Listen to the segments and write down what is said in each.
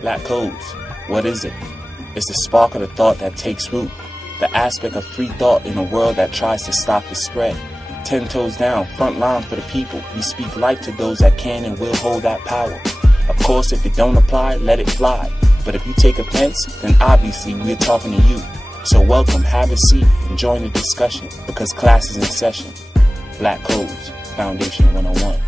Black codes, what is it? It's the spark of the thought that takes root, the aspect of free thought in a world that tries to stop the spread. 10 toes down, front line for the people. We speak life to those that can and will hold that power. Of course, if it don't apply, let it fly. But if you take offense, then obviously we're talking to you. So welcome, have a seat, and join the discussion, because class is in session. Black Codes, Foundation 101.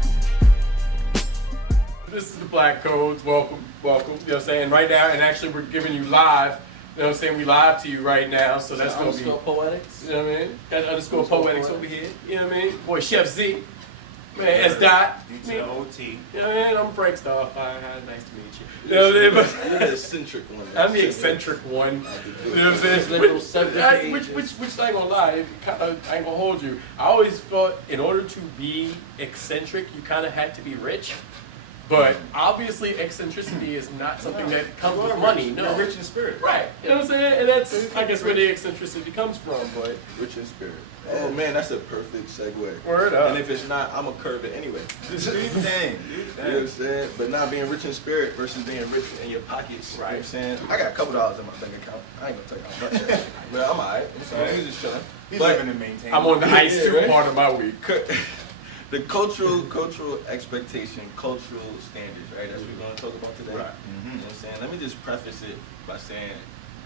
This is the Black Codes. Welcome. You know what I'm saying? Right now, and actually we're giving you live. You know what I'm saying? We live to you right now, so that's going to be... Poetics. You know what I mean? Got underscore poetics over here. You know what I mean? Boy, Chef Z. Man, S. Dot. D-to-O-T. You know what I mean? I'm Frank Starfire. Nice to meet you. You know what I mean? You're the eccentric one. I'm the eccentric one. You know what I'm saying? Which I ain't gonna lie, I ain't gonna hold you. I always thought in order to be eccentric, you kind of had to be rich. But obviously, eccentricity is not something that comes with money. No, You're rich in spirit. Right. You know what I'm saying? And that's, I guess, where the eccentricity comes from. But Rich in spirit. Oh man, that's a perfect segue. Word up. And if it's not, I'm gonna curve it anyway. Do your thing. You know what I'm saying? But not being rich in spirit versus being rich in your pockets. Right. You know what I'm saying? I got a couple dollars in my bank account. I ain't gonna tell you how much. But I'm alright. I'm sorry. I'm just chilling. He's But living and maintaining. I'm on the ice Yeah, soup right? part of my week. the cultural expectation, cultural standards, right? That's what we're gonna talk about today. Right. You know what I'm saying? Let me just preface it by saying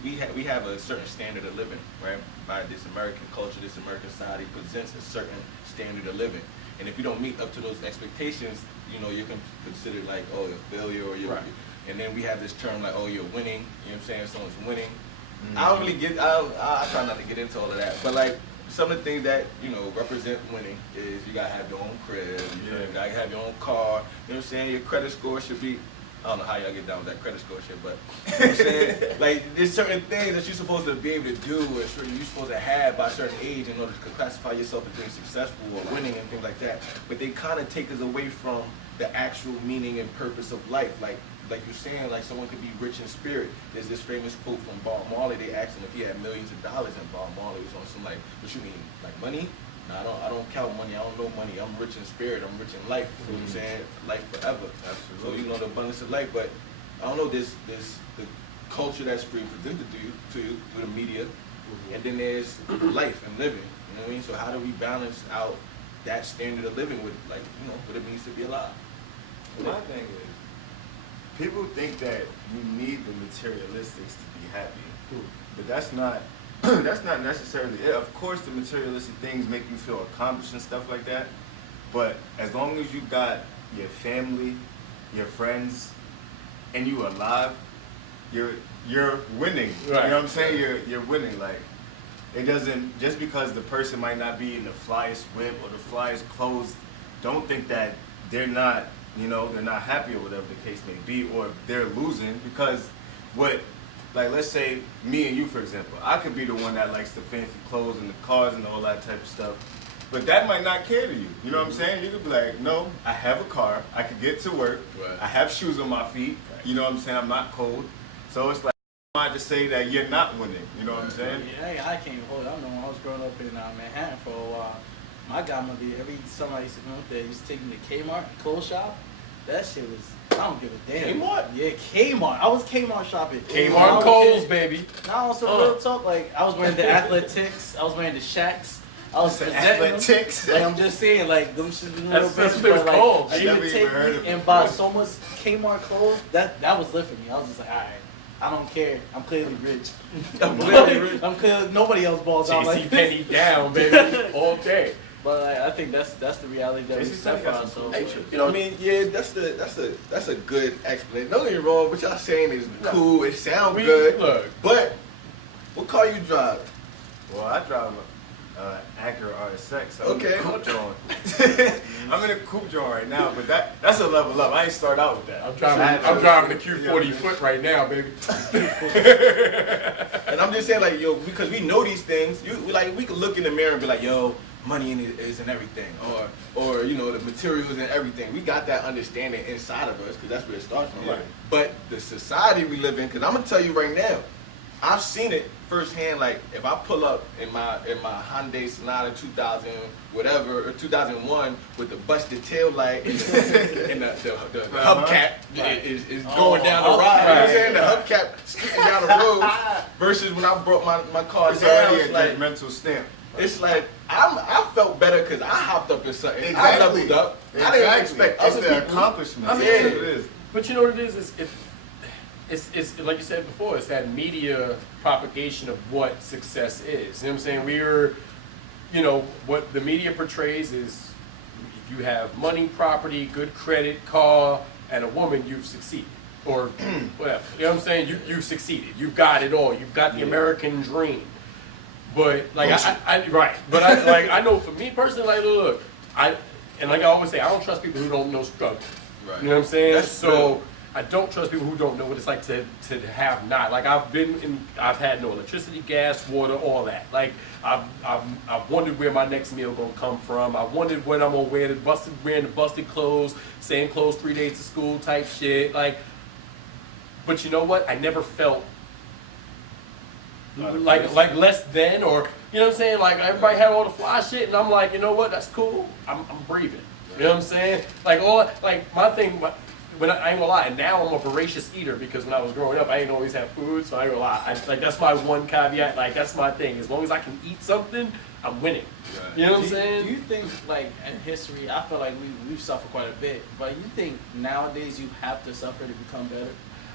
we have a certain standard of living, right? By this American culture, this American society presents a certain standard of living. And if you don't meet up to those expectations, you know, you're considered like, oh, you're a failure, or you're, Right. and then we have this term like, oh, you're winning. You know what I'm saying? Someone's winning. I don't really I try not to get into all of that, but like some of the things that, you know, represent winning is you gotta have your own crib, you gotta have your own car, you know what I'm saying? Your credit score should be, I don't know how y'all get down with that credit score shit, but you know what I'm saying? Like there's certain things that you're supposed to be able to do, or certain you're supposed to have by a certain age in order to classify yourself as being successful or winning and things like that. But they kind of take us away from the actual meaning and purpose of life. Like you're saying, like someone could be rich in spirit. There's this famous quote from Bob Marley. They asked him if he had millions of dollars, and Bob Marley was on some like, what you mean, like money? No, I don't count money. I don't know money. I'm rich in spirit. I'm rich in life. You know what I'm saying? Life forever. Absolutely. So you know the abundance of life. But I don't know this the culture that's being presented to you through the media, and then there's life and living. You know what I mean? So how do we balance out that standard of living with, like, you know, what it means to be alive? My thing is, people think that you need the materialistics to be happy, but that's not necessarily it. Of course, the materialistic things make you feel accomplished and stuff like that, but as long as you got your family, your friends, and you alive, you're winning. Right. You know what I'm saying? You're winning. Like, it doesn't, just because the person might not be in the flyest whip or the flyest clothes, don't think that they're not, you know, they're not happy or whatever the case may be, or they're losing. Because like, let's say me and you, for example, I could be the one that likes the fancy clothes and the cars and all that type of stuff, but that might not care to you. You know what I'm saying? You could be like, no, I have a car, I could get to work, Right. I have shoes on my feet, you know what I'm saying? I'm not cold. So it's like, I to say that you're not winning, you know what I'm saying? Yeah, I can't even hold it. I know when I was growing up in Manhattan for a while, my godmother, every summer I used to go up there, used to take me to Kmart, clothes shop. That shit was, I don't give a damn. Kmart? Yeah, Kmart. I was Kmart shopping. Kmart Kohl's, baby. Now on some real talk, like, I was wearing the Athletics, I was wearing the Shacks. I was Athletics. Like, I'm just saying, like, them shit was That's little what bitches, it was but, like, called. I she never would even take heard me of it and buy before. so much Kmart clothes, that was lit for me. I was just like, all right, I don't care. I'm clearly rich. I'm clearly rich. I'm clearly, nobody else balls out like JC this. Penny down, baby, all day. But like, I think that's the reality that we JC set Penny for got some ourselves. Hey, you know what I mean? Yeah, that's a good explanation. Don't get me wrong, what y'all saying is cool. It sounds good. Look, But what car you drive? Well, I drive a Acura RSX. So Okay. I'm in a coupe joint. I'm in a coupe joint right now, but that's a level up. I ain't start out with that. I'm So I had driving. I'm to- driving the you know Q40 what I mean? foot right now, baby. And I'm just saying, like, yo, because we know these things. We can look in the mirror and be like, yo, money is in everything, or you know, the materials and everything. We got that understanding inside of us because that's where it starts from. Right. But the society we live in, because I'm gonna tell you right now, I've seen it firsthand. Like if I pull up in my Hyundai Sonata 2000 whatever or 2001 with the busted tail light and the hubcap is going down the ride. what I'm saying? The hubcap skipping down the road versus when I brought my car It's down. already It's a like, judgmental stamp. it's like I felt better because I hopped up in something. I leveled up. I didn't expect It's other the people. accomplishment. I mean, That's what it is. But you know what it is? It's like you said before, it's that media propagation of what success is. You know what I'm saying? We're, you know, what the media portrays is if you have money, property, good credit, car, and a woman, you've succeeded. Or whatever. You know what I'm saying? You've succeeded. You've got it all. You've got the American dream. But like right. But I know for me personally, like look, like I always say, I don't trust people who don't know struggle. Right. You know what I'm saying? That's So real. I don't trust people who don't know what it's like to have not. Like I've had no electricity, gas, water, all that. Like I've wondered where my next meal gonna come from. I wondered when I'm gonna wear the busted clothes, same clothes 3 days to school type shit. Like, but you know what? I never felt like less than, or you know what I'm saying? Like everybody had all the fly shit, and I'm like, you know what? That's cool. I'm breathing. You know what I'm saying? Like my thing. When I ain't gonna lie, and now I'm a voracious eater because when I was growing up, I ain't always have food, so I ain't gonna lie. Like that's my one caveat. Like that's my thing. As long as I can eat something, I'm winning. Right. You know what I'm Do saying? you think, like, in history, I feel like we've suffered quite a bit, but you think nowadays you have to suffer to become better?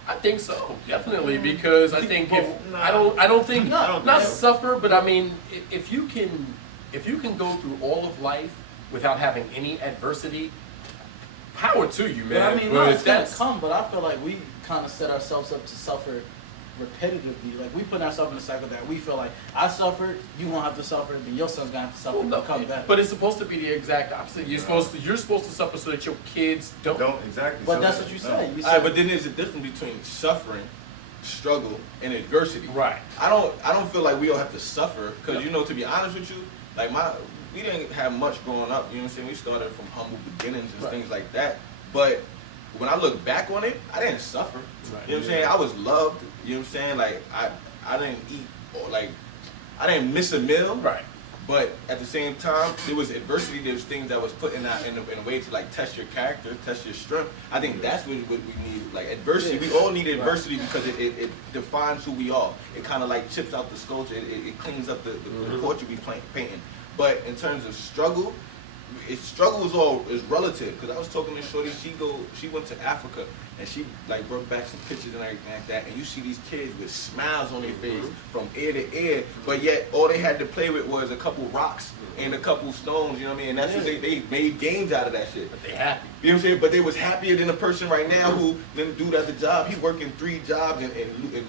I think so, definitely, because I think if No. I don't think No, I don't not think so. suffer, but I mean if you can go through all of life without having any adversity, power to you, man. But I mean, no, But it's gonna that's come, but I feel like we kind of set ourselves up to suffer repetitively. Like we put ourselves in a cycle that we feel like I suffered, you won't have to suffer, then your son's gonna have to suffer well, to no, become better. but it's supposed to be the exact opposite. You're supposed to suffer so that your kids don't. Don't exactly. But So that's that- what you no. said. You All right, said, but then there's a difference between suffering, struggle, and adversity. Right. I don't feel like we all have to suffer because Yeah. you know, to be honest with you, like we didn't have much growing up. You know what I'm saying? We started from humble beginnings and Right. things like that. But when I look back on it, I didn't suffer. Right. You know what I'm saying? I was loved. You know what I'm saying? Like I didn't eat or like I didn't miss a meal. Right. But at the same time, there was adversity. There was things that was put in a way to like test your character, test your strength. I think that's what we need. Like adversity, we all need adversity because it defines who we are. It kind of like chips out the sculpture. It cleans up the portrait we painting. But in terms of struggle, struggle is relative. Because I was talking to Shorty, she went to Africa and she like brought back some pictures and everything like that. And you see these kids with smiles on their face from ear to ear, but yet all they had to play with was a couple rocks and a couple stones. You know what I mean? And that's what they made games out of that shit. But they happy. You know what I'm saying? But they was happier than a person right now who then dude at the job. He working 3 jobs and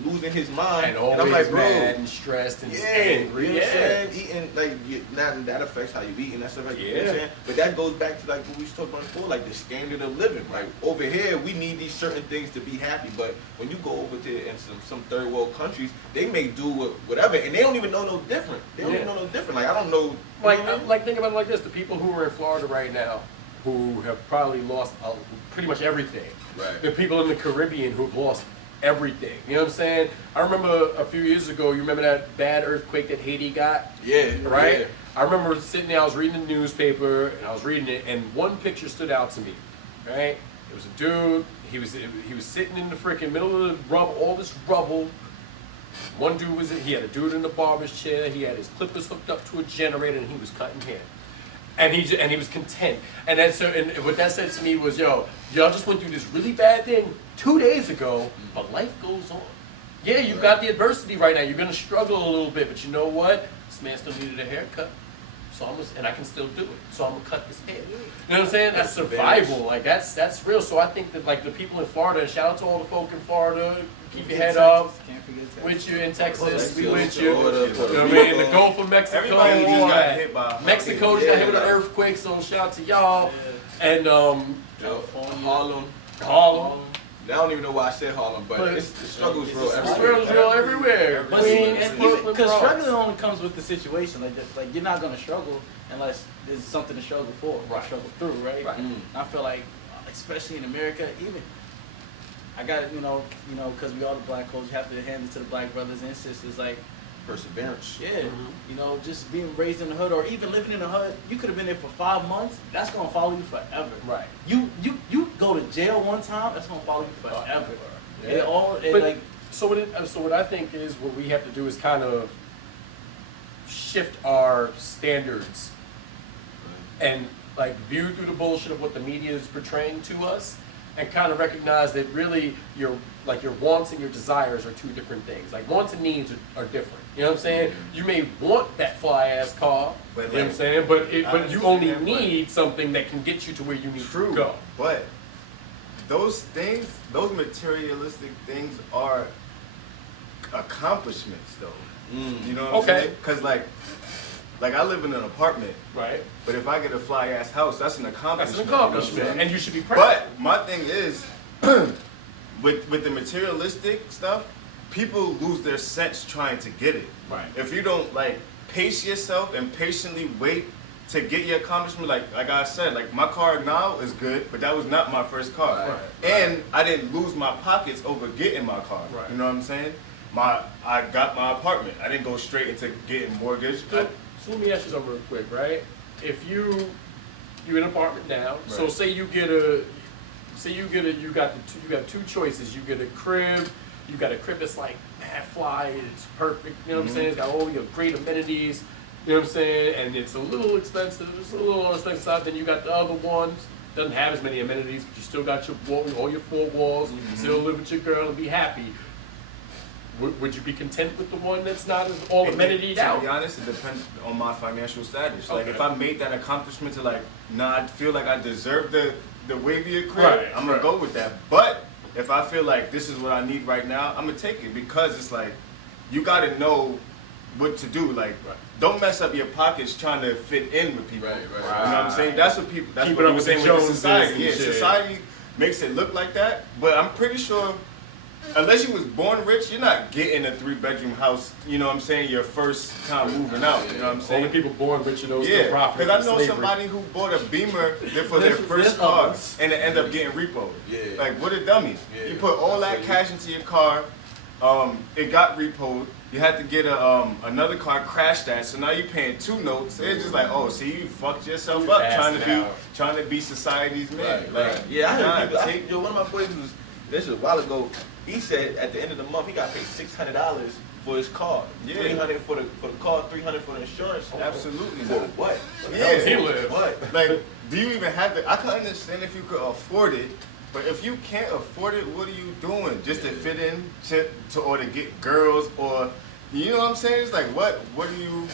losing his mind. And always I'm like, bro, mad and stressed and angry. you know what I'm saying? Eating like that affects how you eat and that stuff. Like, you know what I'm saying? But that goes back to like what we was talking about before, like the standard of living. Like over here, we need these certain things to be happy. But when you go over to in some third world countries, they may do whatever, and they don't even know no different. They don't even know no different. Like I don't know. Like think about it like this: the people who are in Florida right now, who have probably lost pretty much everything. Right. The people in the Caribbean who've lost everything. You know what I'm saying? I remember a few years ago. You remember that bad earthquake that Haiti got? Yeah. Right. Yeah. I remember sitting there. I was reading the newspaper and I was reading it, and one picture stood out to me. Right. It was a dude. He was sitting in the freaking middle of the all this rubble. One dude he had a dude in the barber's chair. He had his clippers hooked up to a generator, and he was cutting hair. And he was content. And what that said to me was, y'all just went through this really bad thing 2 days ago, but life goes on. Yeah, you've got the adversity right now. You're gonna struggle a little bit, but you know what? This man still needed a haircut, and I can still do it. So I'm gonna cut this hair. You know what I'm saying? That's survival. Like that's real. So I think that like the people in Florida, and shout out to all the folk in Florida. Keep your head up. Can't forget Texas. With you in Texas, we Texas, with you. Florida, You know what I mean? The Gulf of Mexico. Everybody just all got that. hit by a Mexico just got hit with an earthquake, so shout out to y'all. And California. Harlem. Harlem. I don't even know why I said Harlem, but But the struggle is real it's The everywhere. struggle's real everywhere. But see, Queens, Brooklyn, because Bronx. struggling only comes with the situation. Like you're not gonna struggle unless there's something to struggle for, or Right. struggle through, right? Right. I feel like, especially in America, even I got because we all the black codes, you have to hand it to the black brothers and sisters. Like, Perseverance. yeah, just being raised in the hood or even living in the hood, you could have been there for 5 months. That's gonna follow you forever. Right. You go to jail one time, that's gonna follow you forever. Yeah. It all But like, so what I think is what we have to do is kind of shift our standards and like view through the bullshit of what the media is portraying to us, and kind of recognize that really your wants and your desires are two different things. Like wants and needs are different. You know what I'm saying? You may want that fly ass car. But you know what I'm like, saying? But you only understand, but- need something that can get you to where you need True, to go. but those things, those materialistic things are accomplishments, though. You know what I'm Okay. saying? Because like I live in an apartment, Right? but if I get a fly ass house, that's an That's accomplishment. an you know what I'm accomplishment, saying? and you should be proud. But my thing is, with the materialistic stuff, people lose their sense trying to get it. Right. If you don't like pace yourself and patiently wait to get your accomplishment, like I said, like my car now is good, but that was not my first car. Right. And I didn't lose my pockets over getting my car. Right. You know what I'm saying? I got my apartment. I didn't go straight into getting mortgage. So let me ask you something real quick, right? If you're in an apartment now, so Right. say you got two choices. You get a crib, you got a crib that's like mad fly, it's perfect, you know what I'm saying? It's got all your great amenities, you know what I'm saying? And it's a little expensive, it's a little on the expensive side. Then you got the other ones, doesn't have as many amenities, but you still got your all your four walls, and you can still live with your girl and be happy. Would you be content with the one that's not as all amenities out? To be honest, it depends on my financial status. Like Okay. if I made that accomplishment to like, I feel like I deserve the wavier crib, Right, I'm gonna right. go with that. But if I feel like this is what I need right now, I'm gonna take it because it's like you gotta know what to do. Like Right. don't mess up your pockets trying to fit in with people. Right. You know what I'm saying? That's what people. That's Keep what it up we were with saying the with the Joneses society. and Yeah, shit. society makes it look like that, but I'm pretty sure. Unless you was born rich, you're not getting a 3-bedroom house, you know what I'm saying, your first time moving out, you know what I'm saying? Only people born rich are those Yeah, still profiting because I from know slavery. somebody who bought a Beamer for their There's first car others. and it ended up getting repoed. Yeah. Like, what a dummy. Yeah. You put all I that feel cash into your car, it got repoed, you had to get another car, crash that, so now you're paying 2 notes. It's just like, oh, see, you fucked yourself You up assed trying to be society's man. Right, Like, right. Yeah, I heard nah, people. Yo, one of my boys was this was a while ago. He said at the end of the month he got paid $600 for his car. Yeah. $300 for the car, $300 for the insurance. Absolutely For not. what? Yeah. He lived. What? Like, do you even have the? I can understand if you could afford it, but if you can't afford it, what are you doing? Just to fit in, or to get girls, or you know what I'm saying? It's like, what do you?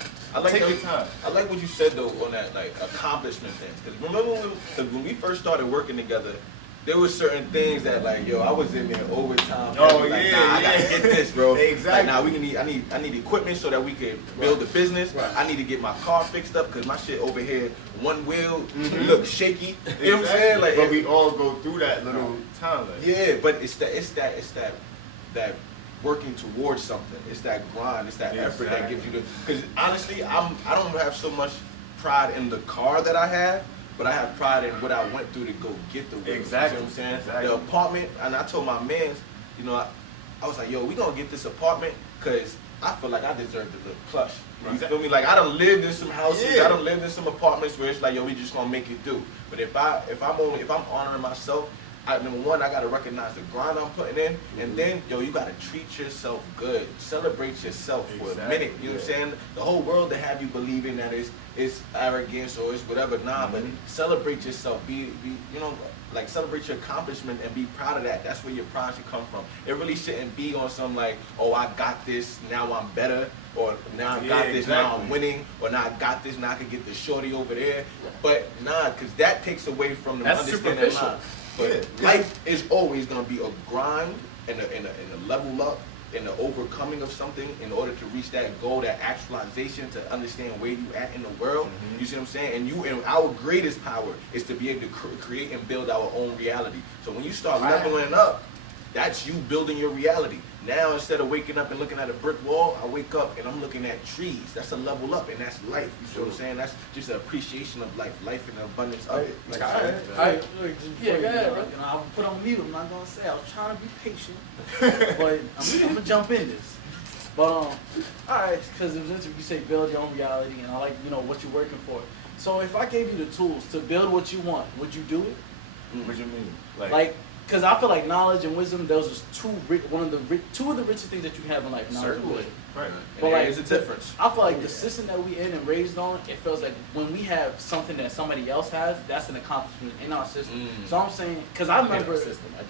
Take your time. I like what you said though on that like accomplishment things. Because remember when we first started working together, there was certain things that like I was in there overtime. Oh, like, yeah, I gotta yeah. get this, bro. Exactly. Like, I need equipment so that we can build the business. Right. I need to get my car fixed up because my shit over here, one wheel Mhm. look shaky. You know what I'm saying? Like, but we all go through that little time. Like, yeah, but it's that working towards something. It's that grind. It's that effort that gives you the. Because honestly, I don't have so much pride in the car that I have, but I have pride in what I went through to go get the wheels. Exactly. You know what I'm saying? Exactly. The apartment, and I told my mans, I was like, yo, we gonna get this apartment because I feel like I deserve to live plush. You Right. feel me? Like I done lived in some houses, Yeah. I done lived in some apartments where it's like, yo, we just gonna make it do. But if I'm honoring myself, number one, I gotta recognize the grind I'm putting in, and then you gotta treat yourself good, celebrate yourself for a Exactly, minute. You know what I'm yeah. saying? The whole world to have you believing that it's arrogance or it's whatever. Nah, but Mhm. celebrate yourself. Be like celebrate your accomplishment and be proud of that. That's where your pride should come from. It really shouldn't be on some like, oh, I got this, now I'm better, or now I got Yeah, this, now I'm exactly. winning, or now I got this, now I can get the shorty over there. But nah, because that takes away from the That's understanding superficial. life. But Yeah. life is always gonna be a grind and a level up and the overcoming of something in order to reach that goal, that actualization, to understand where you at in the world. Mhm. You see what I'm saying? And our greatest power is to be able to create and build our own reality. So when you start leveling up, that's you building your reality. Now instead of waking up and looking at a brick wall, I wake up and I'm looking at trees. That's a level up, and that's life. You see what I'm saying? That's just an appreciation of life and the abundance of it. Like, All I- right, I- look, just yeah, before go ahead, you bro. know, I'll put on mute. I'm not gonna say. I was trying to be patient, but I'm gonna jump in this. But all right, because you say build your own reality, and I like what you're working for. So if I gave you the tools to build what you want, would you do it? What you mean? Like because I feel like knowledge and wisdom, those are two of the richest things that you have in life. Knowledge and Certainly. wisdom. Right. But And like, there is a difference. I feel like the system that we in and raised on, it feels like when we have something that somebody else has, that's an accomplishment in our system. So I'm saying, because I remember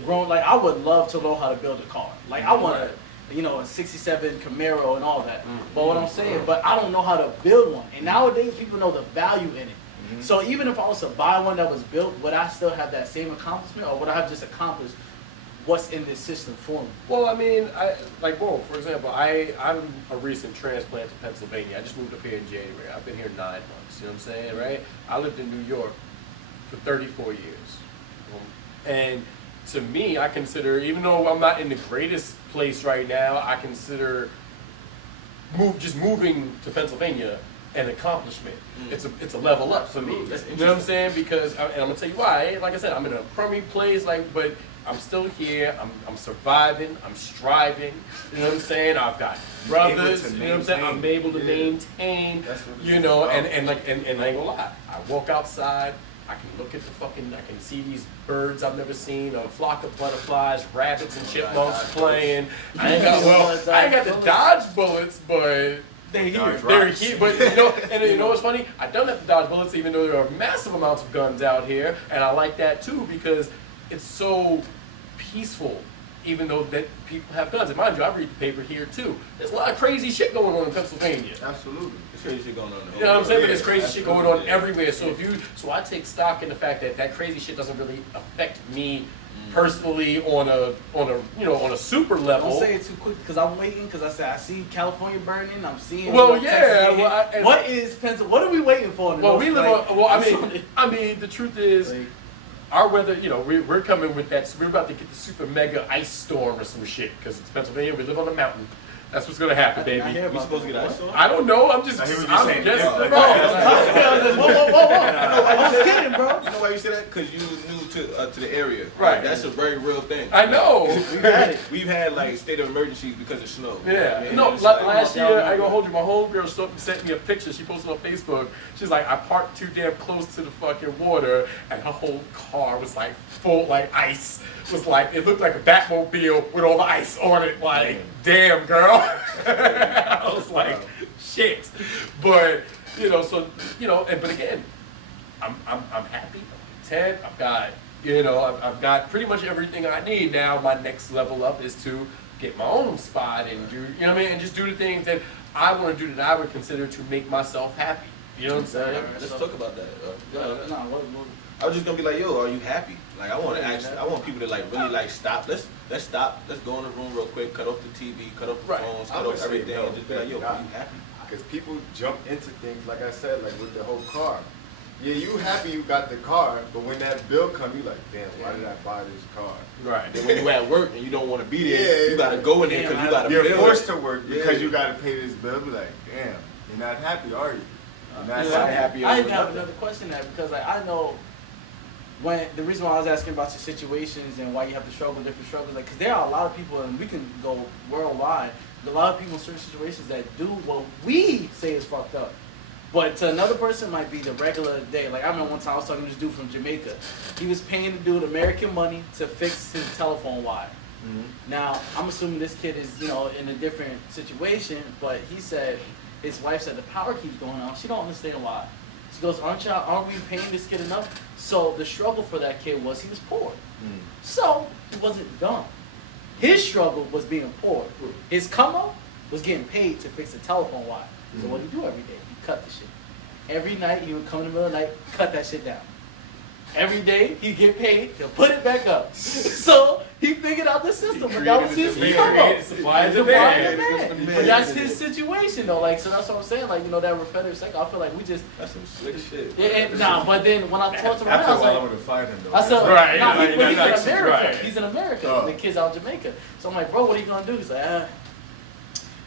growing, like I would love to know how to build a car. Like I want to, you know, a '67 Camaro and all that. But what I'm saying, but I don't know how to build one. And nowadays people know the value in it. So even if I was to buy one that was built, would I still have that same accomplishment, or would I have just accomplished what's in this system for me? Well, I mean, for example, I'm a recent transplant to Pennsylvania. I just moved up here in January. I've been here 9 months, you know what I'm saying, right? I lived in New York for 34 years. And to me, I consider, even though I'm not in the greatest place right now, I consider moving to Pennsylvania an accomplishment. It's a level up for me. You know what I'm saying? Because, and I'm gonna tell you why. Like I said, I'm in a crummy place, but I'm still here. I'm surviving. I'm striving. You know what I'm saying? I've got brothers. You know what I'm saying? I'm able to maintain. You know, and I ain't gonna lie. I walk outside. I can look at I can see these birds I've never seen, a flock of butterflies, rabbits and chipmunks playing. I ain't got the dodge bullets, but they're here. But you know what's funny? I don't have to dodge bullets, even though there are massive amounts of guns out here, and I like that too because it's so peaceful. Even though that people have guns, and mind you, I read the paper here too. There's a lot of crazy shit going on in Pennsylvania. Absolutely. There's crazy shit going on. You know what I'm saying? But there's crazy shit going on everywhere. So I take stock in the fact that crazy shit doesn't really affect me personally on a super level. Don't say it too quick because I'm waiting. Because I see California burning. I'm seeing. Well, yeah. What is Pennsylvania? What are we waiting for? Well, we live on. Well, I mean, the truth is. Our weather, we're coming with that. So we're about to get the super mega ice storm or some shit because it's Pennsylvania. We live on a mountain. That's what's gonna happen, baby. We supposed to get ice storm? I don't know. I'm just. I hear what you're saying. Just, Yeah, Whoa! I was kidding, bro. You know why you say that? Because you was new to the area. Right. Like, that's a very real thing. I know. We've had like state of emergencies because of snow. Yeah. You No, know, it's like- last year, I ain't gonna hold you. My homegirl sent me a picture. She posted on Facebook. She's like, I parked too damn close to the fucking water, and her whole car was like full, like ice. It looked like a Batmobile with all the ice on it. Like, damn, girl. I was like, shit. But but again, I'm happy. I'm content. I've got pretty much everything I need now. My next level up is to get my own spot and do, and just do the things that I want to do that I would consider to make myself happy. You know what I'm saying? Let's talk about that. What? I was just gonna be like, yo, are you happy? Like, I want people to like really like stop. Let's stop. Let's go in the room real quick. Cut off the TV. Cut off the phones. Cut off everything. And just be like, yo, are you happy? Because people jump into things, like I said, like with the whole car. Yeah, you happy you got the car, but when that bill comes, you like, damn, why did I buy this car? Right. Then when you at work and you don't want to be there, you gotta go in there because you gotta. You're forced to work because you gotta pay this bill. Be like, damn, you're not happy, are you? You're not happy. I have another question there because I know. The reason why I was asking about your situations and why you have to struggle with different struggles, because there are a lot of people, and we can go worldwide, a lot of people in certain situations that do what we say is fucked up. But to another person, it might be the regular day. Like, I remember one time I was talking to this dude from Jamaica. He was paying the dude American money to fix his telephone wire. Now, I'm assuming this kid is, in a different situation, but he said, his wife said the power keeps going on. She don't understand why. She goes, aren't we paying this kid enough? So the struggle for that kid was he was poor. So he wasn't dumb. His struggle was being poor. His come up was getting paid to fix a telephone wire. So what did he do every day? He cut the shit. Every night he would come in the middle of the night, cut that shit down. Every day he'd get paid, he'll put it back up. So he figured out the system, but that was his come up. Supply and demand. But that's his situation though. Like, so that's what I'm saying. Like, that repetitive cycle. I feel like we just. That's some slick shit. But then when I talked to him, I After a was while, I like, would have fired him though. I said, Right, he's in that's America. right. He's in America. Oh. The kid's out in Jamaica. So I'm like, bro, what are you gonna do? He's like,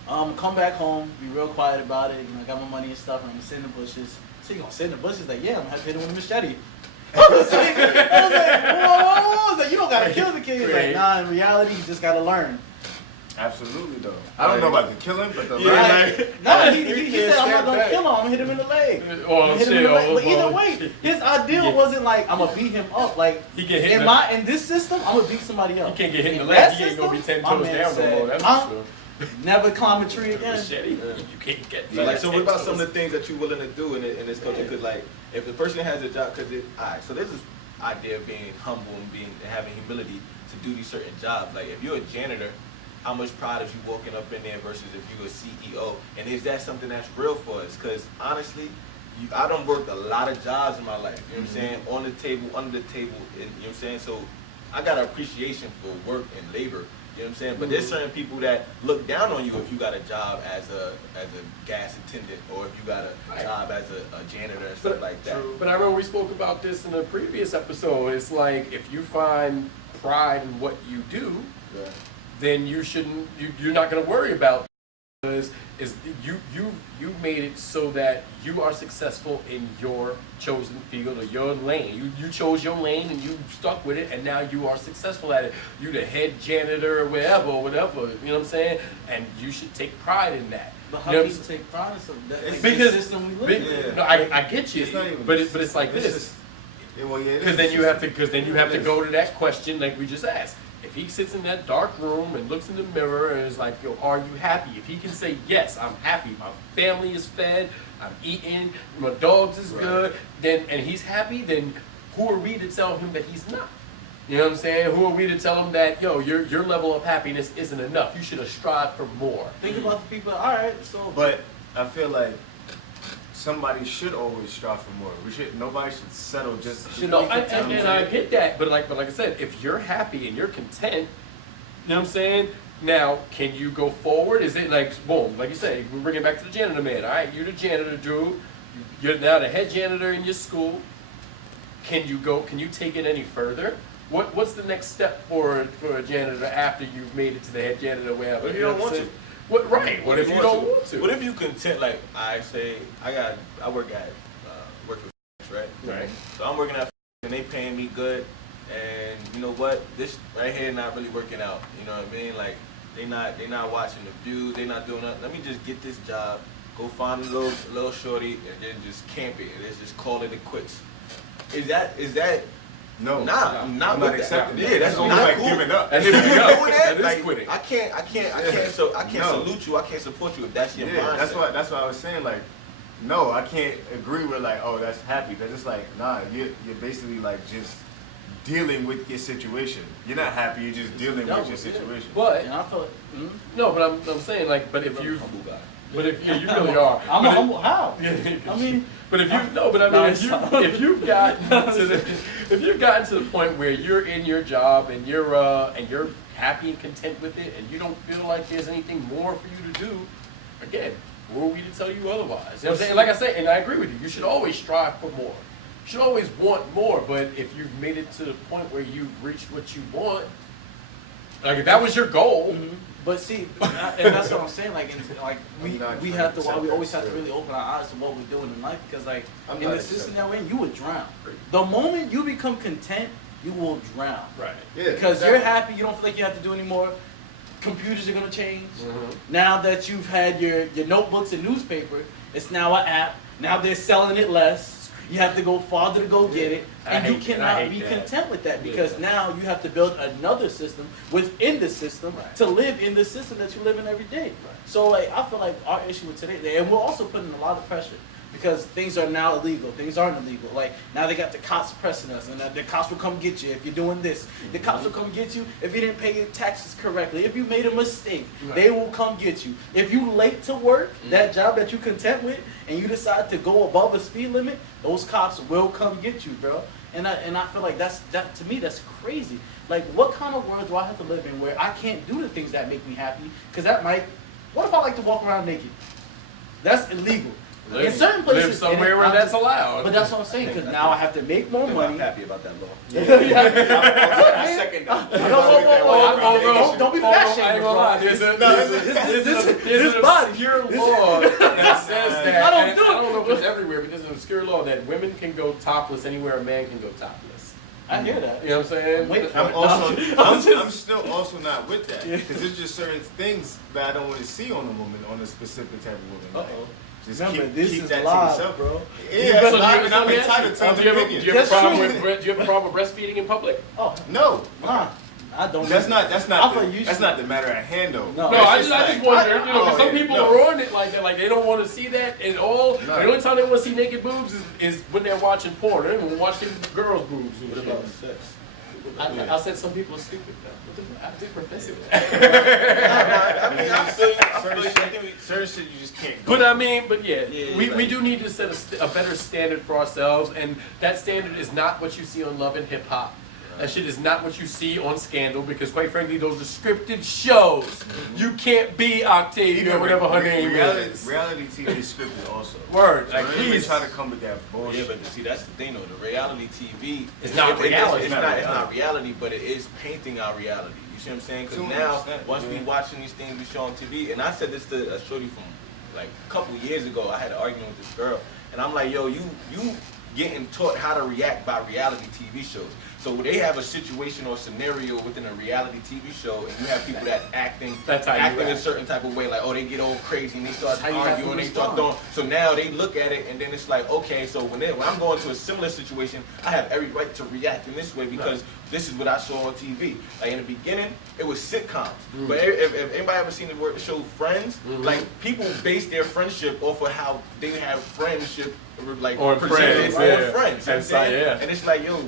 come back home, be real quiet about it. I got my money and stuff, and I'm gonna sit in the bushes. So you gonna sit in the bushes? Like, yeah, I'm gonna hit him with a machete. I was like, whoa. I was like, you don't gotta kill the kid. He's like, nah, in reality, you just gotta learn. Absolutely though. I don't know about the killing, but the No, he said I'm not gonna kill him. I'm gonna hit him in the leg. But either way, his ideal wasn't like I'm gonna beat him up. Like he get hit in this system, I'm gonna beat somebody else. He can't get hit in the leg. He ain't gonna be 10 toes down no more. That's for sure. Never climb a tree again. You can't get. So what about some of the things that you're willing to do in this culture? Because like, if the person has a job, so there's this idea of being humble and having humility to do these certain jobs. Like if you're a janitor, how much pride is you walking up in there versus if you're a CEO? And is that something that's real for us? Because honestly, I done worked a lot of jobs in my life. You know what I'm saying? On the table, under the table. And, you know what I'm saying? So I got an appreciation for work and labor. You know what I'm saying? But there's certain people that look down on you if you got a job as a gas attendant or if you got a job as a janitor and stuff like that. True. But I remember we spoke about this in a previous episode. It's like if you find pride in what you do, then you shouldn't. You're not going to worry about because you made it so that you are successful in your chosen field or your lane. You chose your lane and you stuck with it, and now you are successful at it. You the head janitor or whatever, you know what I'm saying? And you should take pride in that. But how do you take pride in something? That's because the system we live in. No, I get you, but it's like this. Because then you have to go to that question like we just asked. If he sits in that dark room and looks in the mirror and is like, yo, are you happy? If he can say, yes, I'm happy, my family is fed, I'm eating, my dogs is good, and he's happy, then who are we to tell him that he's not? You know what I'm saying? Who are we to tell him that, yo, your level of happiness isn't enough? You should have strived for more. Think about the people, all right, so. But I feel like somebody should always strive for more. Nobody should settle just. And I get that, but like I said, if you're happy and you're content, you know what I'm saying? Now, can you go forward? Is it like boom, like you say, we bring it back to the janitor man. All right, you're the janitor, dude. You're now the head janitor in your school. Can you take it any further? What's the next step for a janitor after you've made it to the head janitor? Wherever But you don't want to. What if you don't want to? What if you content? Like I say, I work for right. Right. So I'm working at and they paying me good, and you know what? This right here not really working out. You know what I mean? Like they not watching the views. They not doing nothing. Let me just get this job, go find a little shorty, and then just camp it, and then just call it quits. Is that? No, I'm not accepting that. Yeah, that's not like cool. Giving up. If you're doing that, like, quitting. I can't salute you. I can't support you if that's your mindset. That's what I was saying. Like, no, I can't agree with like, oh, that's happy. That's just like, nah, you're basically like just dealing with your situation. You're not happy. You're just dealing with your situation. But and I feel no, but I'm saying like, but if you. But if you really are, I'm a humble. How? I mean, but if you've gotten to the point where you're in your job and you're happy and content with it, and you don't feel like there's anything more for you to do, again, who are we to tell you otherwise? You know what I'm saying? Like I say, and I agree with you. You should always strive for more. You should always want more. But if you've made it to the point where you've reached what you want, like if that was your goal. Mm-hmm. But see, and that's what I'm saying. Like we always have to really open our eyes to what we're doing in life, because like in the system that we're in, you would drown. The moment you become content, you will drown. Right. Yeah. Because you're happy, you don't feel like you have to do anymore. Computers are gonna change. Mm-hmm. Now that you've had your notebooks and newspaper, it's now an app. Now they're selling it less. You have to go farther to go get it, and you cannot be content with that, because now you have to build another system within the system to live in the system that you live in every day. Right. So like I feel like our issue with today, and we're also putting a lot of pressure because things are now illegal. Things aren't illegal. Like now they got the cops pressing us, and the cops will come get you if you're doing this. The cops will come get you if you didn't pay your taxes correctly. If you made a mistake, they will come get you. If you late to work, that job that you content with, and you decide to go above the speed limit, those cops will come get you, bro. And I feel like that to me that's crazy. Like what kind of world do I have to live in where I can't do the things that make me happy? Because what if I like to walk around naked? That's illegal. In certain places, live somewhere where that's allowed. But that's what I'm saying, because now I have to make more money. I'm happy about that law. I second that. Don't be fat shaming, bro. There's an obscure law that says that. I don't know if it's everywhere, but there's an obscure law that women can go topless anywhere a man can go topless. I hear that. You know what I'm saying? Wait for I'm it. also, I'm still also not with that because there's just certain things that I don't want to see on a woman, on a specific type of woman. Like, just Remember, this keep is that to live, yourself. bro. Yeah, it's live, and I'm Do entitled to an you have opinion. a That's problem true. with do you have a problem with breastfeeding in public? Oh, No, nah. I don't. that's not I thought you that's should- not the matter at hand though. No. No, I just wonder, you know, 'cause some yeah, people no. are on it like that, like they don't want to see that at all. No. The only time they want to see naked boobs is when they're watching porn. They don't even watch them girls' boobs. And shit. sex? I said some people are stupid though. What the, I think professor. I mean, I feel you. Certain shit you just can't go. But yeah, Yeah, we right. do need to set a better standard for ourselves, and that standard is not what you see on Love and Hip Hop. That shit is not what you see on Scandal, because quite frankly, those are scripted shows. You can't be Octavia or whatever her name is. Reality TV is scripted also. Word, So like don't even please. try to come with that Yeah, bullshit. but see, that's the thing though. The reality TV It's not reality. It's not reality, but it is painting our reality. You see what I'm saying? Because now, 200%, once we watching these things we show on TV, and I said this to a shorty from like a couple of years ago. I had an argument with this girl, and I'm like, yo, you getting taught how to react by reality TV shows. So they have a situation or scenario within a reality TV show, and you have people that acting That's how you in a act. certain type of way, like, oh, they get all crazy and they start That's how you have to arguing, they start respond. throwing. So now they look at it, and then it's like, okay, so when I'm going to a similar situation, I have every right to react in this way because this is what I saw on TV. Like in the beginning, it was sitcoms. But if anybody ever seen the show Friends, like people base their friendship off of how they have friendship, like On presented Friends, on yeah. Friends. You know what I'm That's saying? right, yeah. And it's like, yo,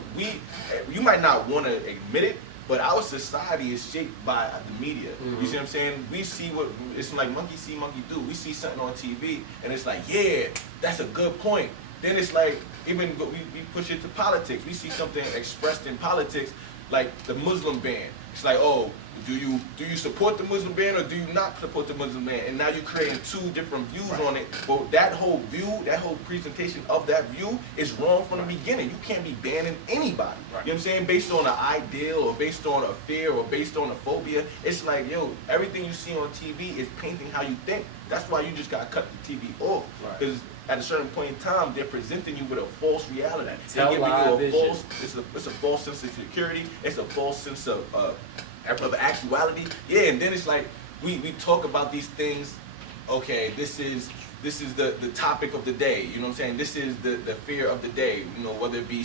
you might not want to admit it, but our society is shaped by the media. You see what I'm saying? We see what it's like, monkey see, monkey do. We see something on TV, and it's like, yeah, that's a good point. Then it's like, even we push it to politics. We see something expressed in politics, like the Muslim ban. It's like, oh, do you support the Muslim ban or do you not support the Muslim ban? And now you're creating two different views on it. But that whole view, that whole presentation of that view is wrong from the beginning. You can't be banning anybody. You know what I'm saying? Based on an ideal or based on a fear or based on a phobia. It's like, yo, everything you see on TV is painting how you think. That's why you just got to cut the TV off. Because at a certain point in time, they're presenting you with a false reality. They're giving you a false, it's a false sense of security. It's a false sense of actuality. Yeah, and then it's like we talk about these things. Okay, this is the topic of the day. You know what I'm saying? This is the fear of the day. You know, whether it be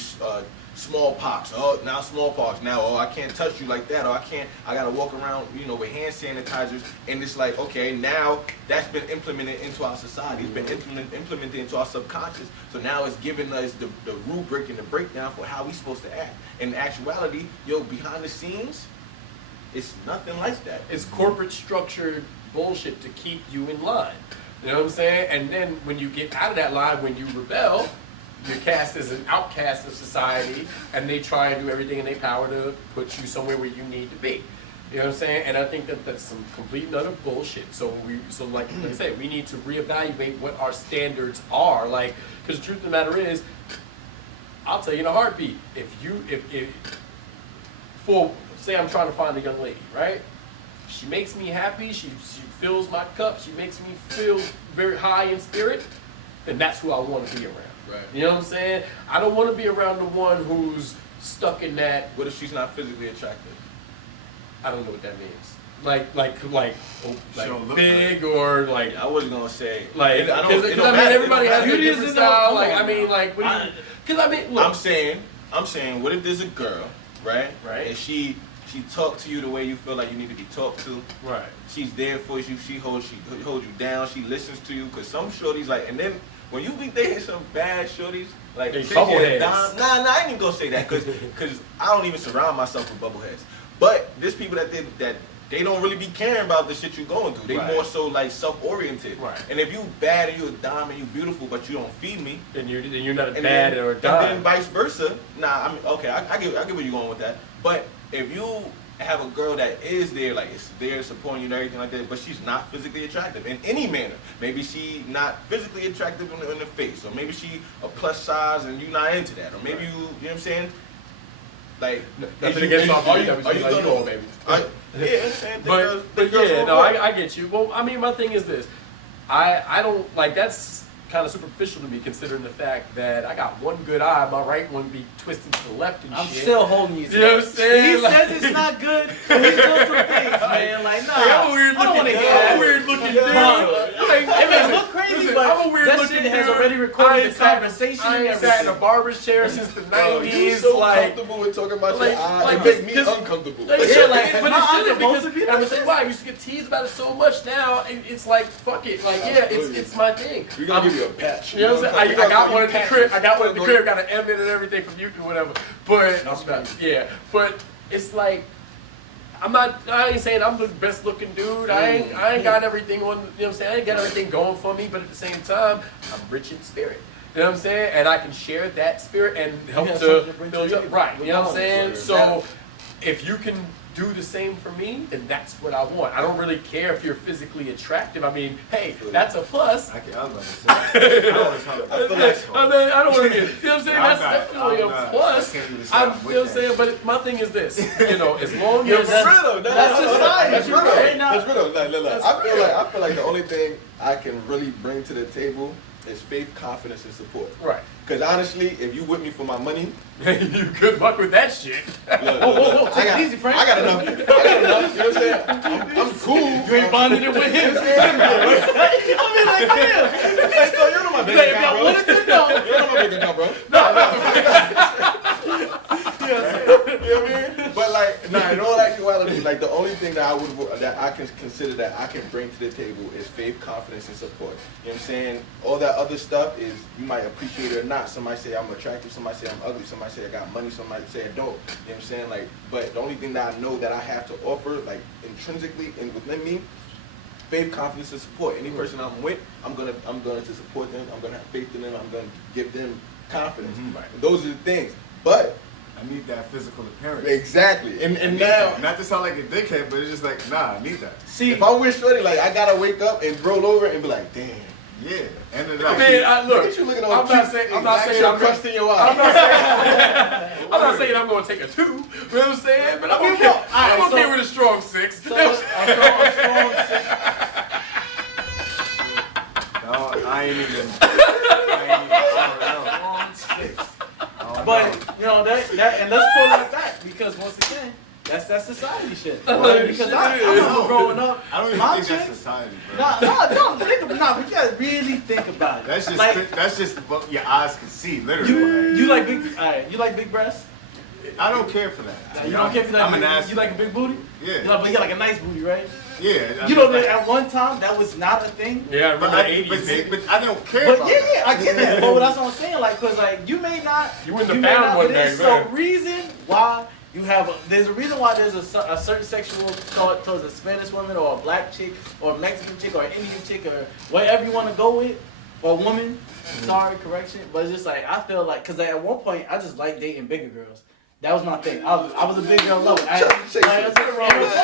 smallpox. Oh, now smallpox. Now, oh, I can't touch you like that. Or I gotta walk around, you know, with hand sanitizers. And it's like, okay, now that's been implemented into our society. It's been implemented into our subconscious. So now it's giving us the rubric and the breakdown for how we supposed to act. In actuality, yo, behind the scenes, it's nothing like that. It's corporate structured bullshit to keep you in line. You know what I'm saying? And then when you get out of that line, when you rebel, you're cast as an outcast of society, and they try and do everything in their power to put you somewhere where you need to be. You know what I'm saying? And I think that that's some complete and utter bullshit. So like I said, we need to reevaluate what our standards are. Like, because the truth of the matter is, I'll tell you in a heartbeat, say I'm trying to find a young lady, right? She makes me happy, she fills my cup, she makes me feel very high in spirit, then that's who I want to be around. Right. You know what I'm saying? I don't want to be around the one who's stuck in that, What if she's not physically attractive? I don't know what that means. Like She don't look big or like, I wasn't gonna say. like, It- I don't- because it I don't mean, matter. everybody It don't has a matter. different style. Like, I mean, like, because I mean, look, I'm saying, what if there's a girl, right? Right. And she talk to you the way you feel like you need to be talked to. right. She's there for you. She holds you down. She listens to you. Cause some shorties like, and then when you be dating some bad shorties, like They bitch, bubbleheads. Nah, I ain't even gonna say that, cause I don't even surround myself with bubbleheads. But there's people that they don't really be caring about the shit you're going through. They Right. more so like self-oriented. Right. And if you bad and you a dime and you beautiful, but you don't feed me, Then you're not and bad then, or a and then dime. vice versa. Nah, I mean, okay, I get where you're going with that. But if you have a girl that is there, like it's there supporting you and everything like that, but she's not physically attractive in any manner. Maybe she not physically attractive in the face, or maybe she a plus size and you not into that, or maybe you know what I'm saying? Like, Nothing is you- against all are people, you like, gonna- you all, baby. Yeah, I'm saying, But yeah, no, I get you. Well, I mean, my thing is this. I don't like kind of superficial to me, considering the fact that I got one good eye, my right one be twisted to the left and I'm shit. still holding you. You know what I'm saying? He says it's not good, but he's doing some things, man. Like, nah, I'm a weird I don't want to looking hear dude. I'm that. a weird looking dude. It may look crazy, Listen, but I'm a weird that looking shit has dude. already recorded I the ain't sat- conversation I and ain't sat in a everything. barber's chair since the Bro, you 90s. so Like, comfortable with talking about like- your eye. like It makes me this- uncomfortable. Like, Yeah, like, but am I it shouldn't supposed because to be I'm gonna like say this? why I used to get teased about it so much. Now it's like fuck it, like yeah, it's my thing. We're gonna give you a patch. You know what I'm saying? I got one in the crib. I got one in the crib. Got an M in and everything from YouTube or whatever. But yeah, but it's like I ain't saying I'm the best looking dude. I ain't got everything on. You know what I'm saying? I ain't got everything going for me. But at the same time, I'm rich in spirit. You know what I'm saying? And I can share that spirit and help have to something to bring to build the you up. table. Right. You know what I'm saying? Regardless. So if you can do the same for me, then that's what I want. I don't really care if you're physically attractive. I mean, hey, that's a plus. I was about to say. I always holler. I mean, I don't want to be. You know what I'm saying? I'm That's not- definitely I'm a not- plus. I can't even say I'm, I'm you with know what I'm that saying? shit. But my thing is this. You know, as long Yeah, as that's- real. That's society. That's real. Right now. That's real. Look. I feel like the only thing I can really bring to the table is faith, confidence, and support. right, Because honestly, if you with me for my money, you good luck with that shit. Whoa, take it easy, Frank. I got enough. You know what I'm saying? I'm cool. You ain't bonded it with him. I mean, like, damn. Let's go. You know my Like, bank if account, y'all bro. wanted to know. You know my bank account, bro. You know what I mean? But like, nah, in all actuality, like the only thing that I can consider that I can bring to the table is faith, confidence, and support. You know what I'm saying? All that other stuff is you might appreciate it or not. Somebody say I'm attractive, somebody say I'm ugly, somebody say I got money, somebody say I don't. You know what I'm saying? Like, but the only thing that I know that I have to offer, like intrinsically and within me, faith, confidence, and support. Any person I'm with, I'm going to support them. I'm gonna have faith in them. I'm gonna give them confidence. Right. Those are the things. But I need that physical appearance. exactly, I and need now that. Not to sound like a dickhead, but it's just like, nah, I need that. See, if I'm with Shorty, like I gotta wake up and roll over and be like, damn. Yeah. And then I like, mean, Look at you looking all I'm not cute. saying Exactly, I'm crust in your I'm eye. not saying I'm going to take a 2. You know what I'm saying? But I'm mean, okay. well, I'm alright, okay so- with a strong 6. so a strong six. No, I ain't even. I Strong six. don't know. But you know that, and let's pull that back because once again, that's that society shit. Right? Because I remember growing up, I don't even my think that's chicks. society, bro. No, think about nah, but you gotta really think about it. That's just what your eyes can see, literally. You like big, alright, you like big breasts? I don't care for that. You don't care if you like I'm big, an ass. you like a big booty? Yeah. You like, but you got like a nice booty, right? Yeah. You know that at one time that was not a thing. Yeah, I remember But, the 80s, but, see, baby. but I don't care But about yeah, that. I get that. But that's what I'm saying, like, cause like you may not, You wouldn't have may found not, one but there's back a then. reason why you have. There's a reason why there's a certain sexual thought towards a Spanish woman or a black chick or a Mexican chick or an Indian chick or whatever you want to go with, or woman. Sorry, correction. But it's just like I feel like, cause at one point I just like dating bigger girls. That was my thing. I was a big girl lover. Ain't nothing wrong with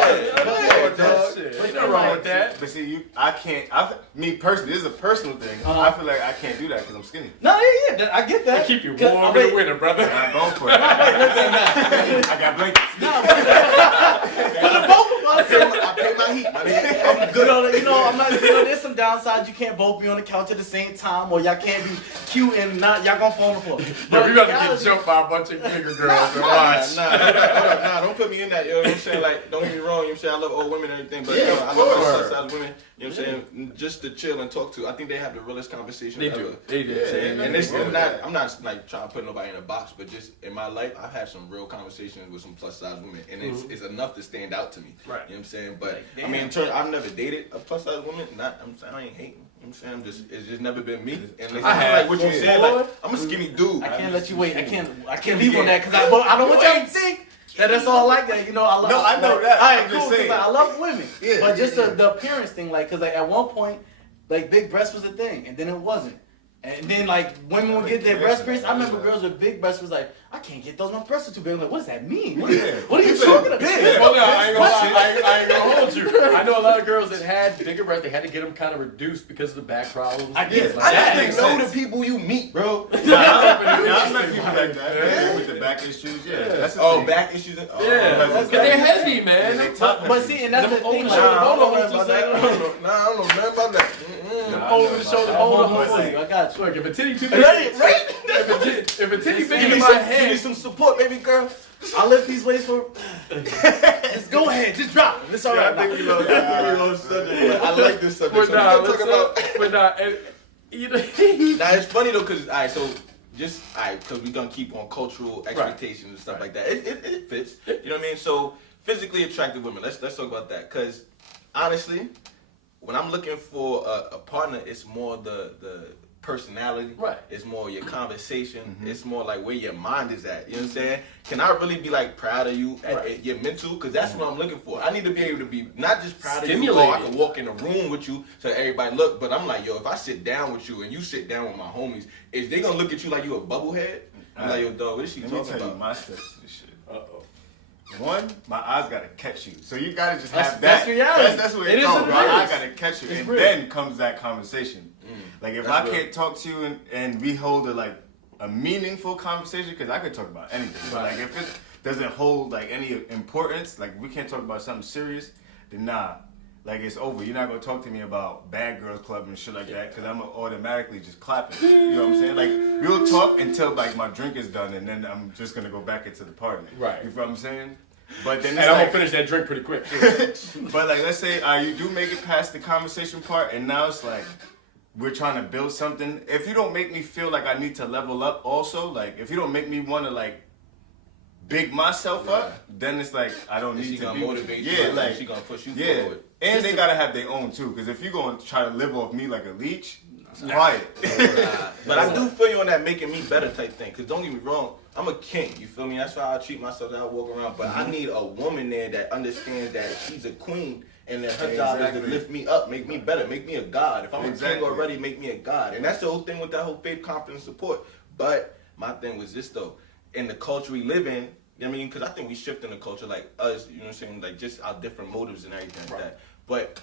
that. Ain't nothing wrong with that. But see, I can't. Me personally, this is a personal thing. Uh-huh. I feel like I can't do that because I'm skinny. No, yeah, I get that. They keep you 'Cause- warm wait, in the winter, brother. I'm going for it. I got blankets. For the both of us. I pay my heat, my nigga. I'm good. You know, I'm not. You know, there's some downsides. You can't both be on the couch at the same time, or y'all can't be cute and not. Y'all gonna fall on the floor. Yo, we about to get jumped by a bunch of bigger girls and watch. Nah, don't put me in that. You know what I'm saying? Like, don't get me wrong. You know what I'm saying? I love old women and everything, but Yeah, you know, of I love course. plus size women. You know what I'm saying? Just to chill and talk to. I think they have the realest conversation They ever. do. They do. You know what I'm saying? And this Yeah. is not. I'm not like trying to put nobody in a box, but just in my life, I've had some real conversations with some plus size women, and it's enough to stand out to me. Right. You know what I'm saying? But Like, I mean, in turn, I've never dated a plus size woman. I'm saying I ain't hating. You know what I'm saying? It's just never been me. And it's I have. like what you said. Like, I'm a skinny dude. I can't let you wait. I can't leave on that because I don't want y'all to think that that's all like that. You know, I love. No, I know that. All right, I'm cool. just 'Cause, saying. like, I love women, Yeah, but just yeah. the appearance thing, like, cause like at one point, like big breasts was a thing, and then it wasn't. And then like women would get their breast pierced. I remember girls with big breasts was like, I can't get those. My breasts are too big. I'm like, what does that mean? What are you talking about? Well, no, I ain't gonna lie. I ain't gonna hold you. I know a lot of girls that had bigger breasts. They had to get them kind of reduced because of the back problems. I get it. Like I that. don't makes even know sense. the people you meet, bro. I've met Interesting. people like that. Yeah, with the back issues. Yeah. That's the Oh, thing. back issues. Yeah, because because they're heavy, man. But see, and that's the Them thing. old Like, shit. I don't know Hold on, nothing about that. I don't know nothing about that. Nah, over the shoulder. Hold on. I got you. Look, if a titty too big, Right? if a titty bigger You than need, my some, you head, need some support, baby girl. I lift these weights for. Just go ahead, just drop them. It's all right. I think we lost subject. But I like this subject. but So nah, we're gonna talk about. but nah, and, you know, Now it's funny though, cause cause we're gonna keep on cultural expectations and stuff like that. It fits. You know what I mean? So physically attractive women. Let's talk about that. Cause honestly, when I'm looking for a partner, it's more the personality. Right. It's more your conversation. It's more like where your mind is at. You know what I'm saying? Can I really be like proud of you at your mental? Because that's what I'm looking for. I need to be able to be not just proud of you. I can walk in a room with you so everybody look. But I'm like, yo, if I sit down with you and you sit down with my homies, is they gonna look at you like you a bubblehead? I'm like, yo, dog, what is she talking about? Let me tell you my steps to this shit. uh-oh. One, my eyes gotta catch you. So you gotta just have That's that. reality. That's where It it is goes. what it My eye is. gotta catch you, It's and real. then comes that conversation. Like if That's I real. can't talk to you and we hold a meaningful conversation, because I could talk about anything. But like if it doesn't hold like any importance, like we can't talk about something serious, then nah. Like it's over. You're not gonna talk to me about Bad Girls Club and shit like that, because I'm automatically just clapping. You know what I'm saying? Like we'll talk until like my drink is done, and then I'm just gonna go back into the party. Right. You feel what I'm saying? But then And it's I'm like, gonna finish that drink pretty quick. Too. but like let's say you do make it past the conversation part, and now it's like we're trying to build something. If you don't make me feel like I need to level up, also like if you don't make me want to like big myself up, then it's like I don't Is need she to gonna be. motivate you? Yeah, like she gonna push you yeah, forward. and they gotta have their own too. Because if you gonna try to live off me like a leech, quiet. But I do feel you on that making me better type thing. Cause don't get me wrong, I'm a king. You feel me? That's how I treat myself. That I walk around. But I need a woman there that understands that she's a queen and that her job is to Exactly. lift me up, make me better, make me a god. If I'm a king Exactly. already, make me a god. And that's the whole thing with that whole faith, confidence, support. But my thing was this though, in the culture we live in. I mean, because I think we shift in the culture, like us, you know what I'm saying, like just our different motives and everything like that. But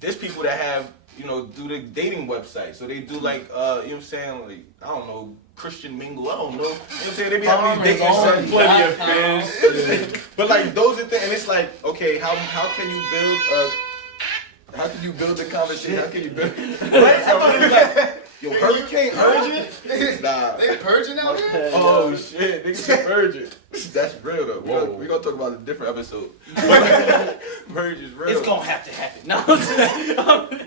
there's people that have, you know, do the dating website. So they do like, you know what I'm saying, like, I don't know, Christian mingle, I don't know. You know what I'm saying? They be having these dating sites. Plenty of fish. But like those are things, and it's like, okay, how can you build a, how can you build a conversation? How can you build, right? I thought it was like, yo, Hurricane Urgent? Nah. They purging out here? Oh shit, niggas be virgin. That's real though. Whoa. We're gonna talk about a different episode. Purge is real. It's gonna have to happen. No.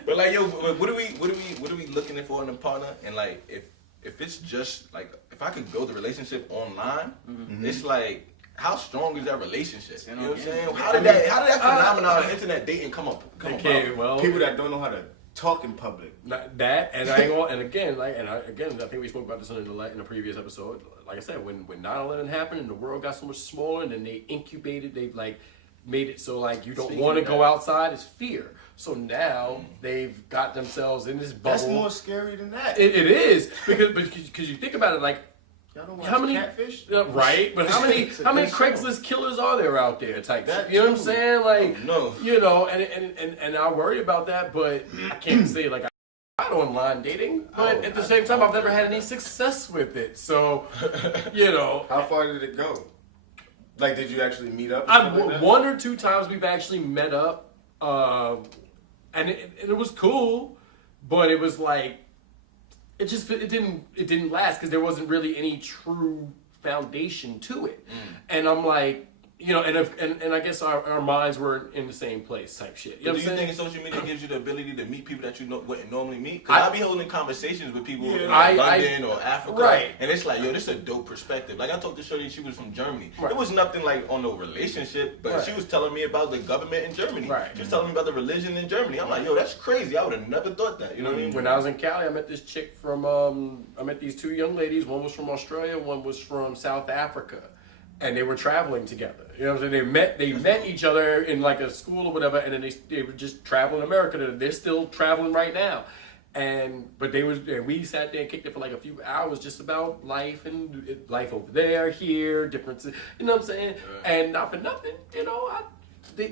But like, yo, what are we looking for in a partner? And like, if it's just like, if I could build a relationship online, it's like, how strong is that relationship? You know what I'm saying? How did that phenomenon of internet dating come Okay, about? well, People that don't know how to talk in public. that and I ain't gonna, and again, I think we spoke about this in the previous episode. Like I said, when 9/11 happened and the world got so much smaller, and then they incubated, they like made it so like you don't Speaking want to of go that. outside. It's fear. So now they've got themselves in this bubble. That's more scary than that. It is because you think about it like. Y'all don't watch How many Catfish? Right, but how many It's a how many good show. Craigslist killers are there out there? Type That shit. You know what I'm too. saying? Like, No. you know, and I worry about that, but I can't say like I tried online dating, but at the same time, I've never had any success with it. So, you know, How far did it go? Like, did you actually meet up? and I stuff like that? one or two times we've actually met up, and it was cool, but it was like. It didn't last because there wasn't really any true foundation to it, and I'm like, you know, and I guess our minds were in the same place type shit. You know Do what you I'm saying? think social media gives you the ability to meet people that you wouldn't normally meet? Because I be holding conversations with people in London or Africa, right. and it's like, yo, this is a dope perspective. Like I talked to Shorty, she was from Germany. Right. It was nothing like on no relationship, but Right. she was telling me about the government in Germany. Right. She was telling me about the religion in Germany. I'm like, yo, that's crazy. I would have never thought that. You know what I mean? When I was in Cali, I met this chick from, I met these two young ladies. One was from Australia, one was from South Africa. And they were traveling together. You know what I'm saying? They met each other in like a school or whatever, and then they were just traveling America. They're still traveling right now. And we sat there and kicked it for like a few hours just about life and life over there, here, differences. You know what I'm saying? And not for nothing, you know, they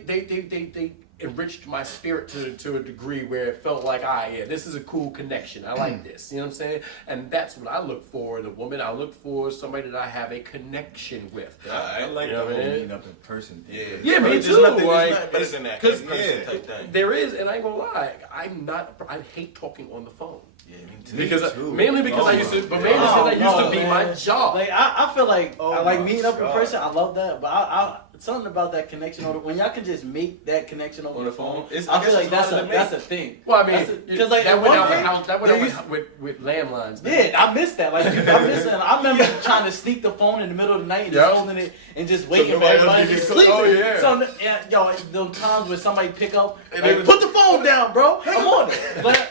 enriched my spirit to a degree where it felt like, this is a cool connection. I like this. You know what I'm saying? And that's what I look for in a woman. I look for somebody that I have a connection with. I like the whole meeting up in person. Yeah, me There's too. nothing Like, better than that. because type thing. there is, and I ain't gonna lie, I hate talking on the phone. Yeah, me too. Because too. mainly because I used to, but mainly Oh, because I used to no, be man. my job. Like I feel like Oh I like my meeting up in God. person. I love that, but I something about that connection over when y'all can just make that connection over On the the phone? phone. I I feel guess like it's that's harder a to that's a make. thing. Well, I mean, Because like that at went one out point, that there went used- out with landlines. man. yeah, I missed that. Like I miss it. I remember trying to sneak the phone in the middle of the night and just Yeah. holding it and just waiting for nobody else everybody can to get sleep. Oh, yeah. So yo, those times where somebody pick up And like, they was- put the phone down, bro. I'm on it. Like,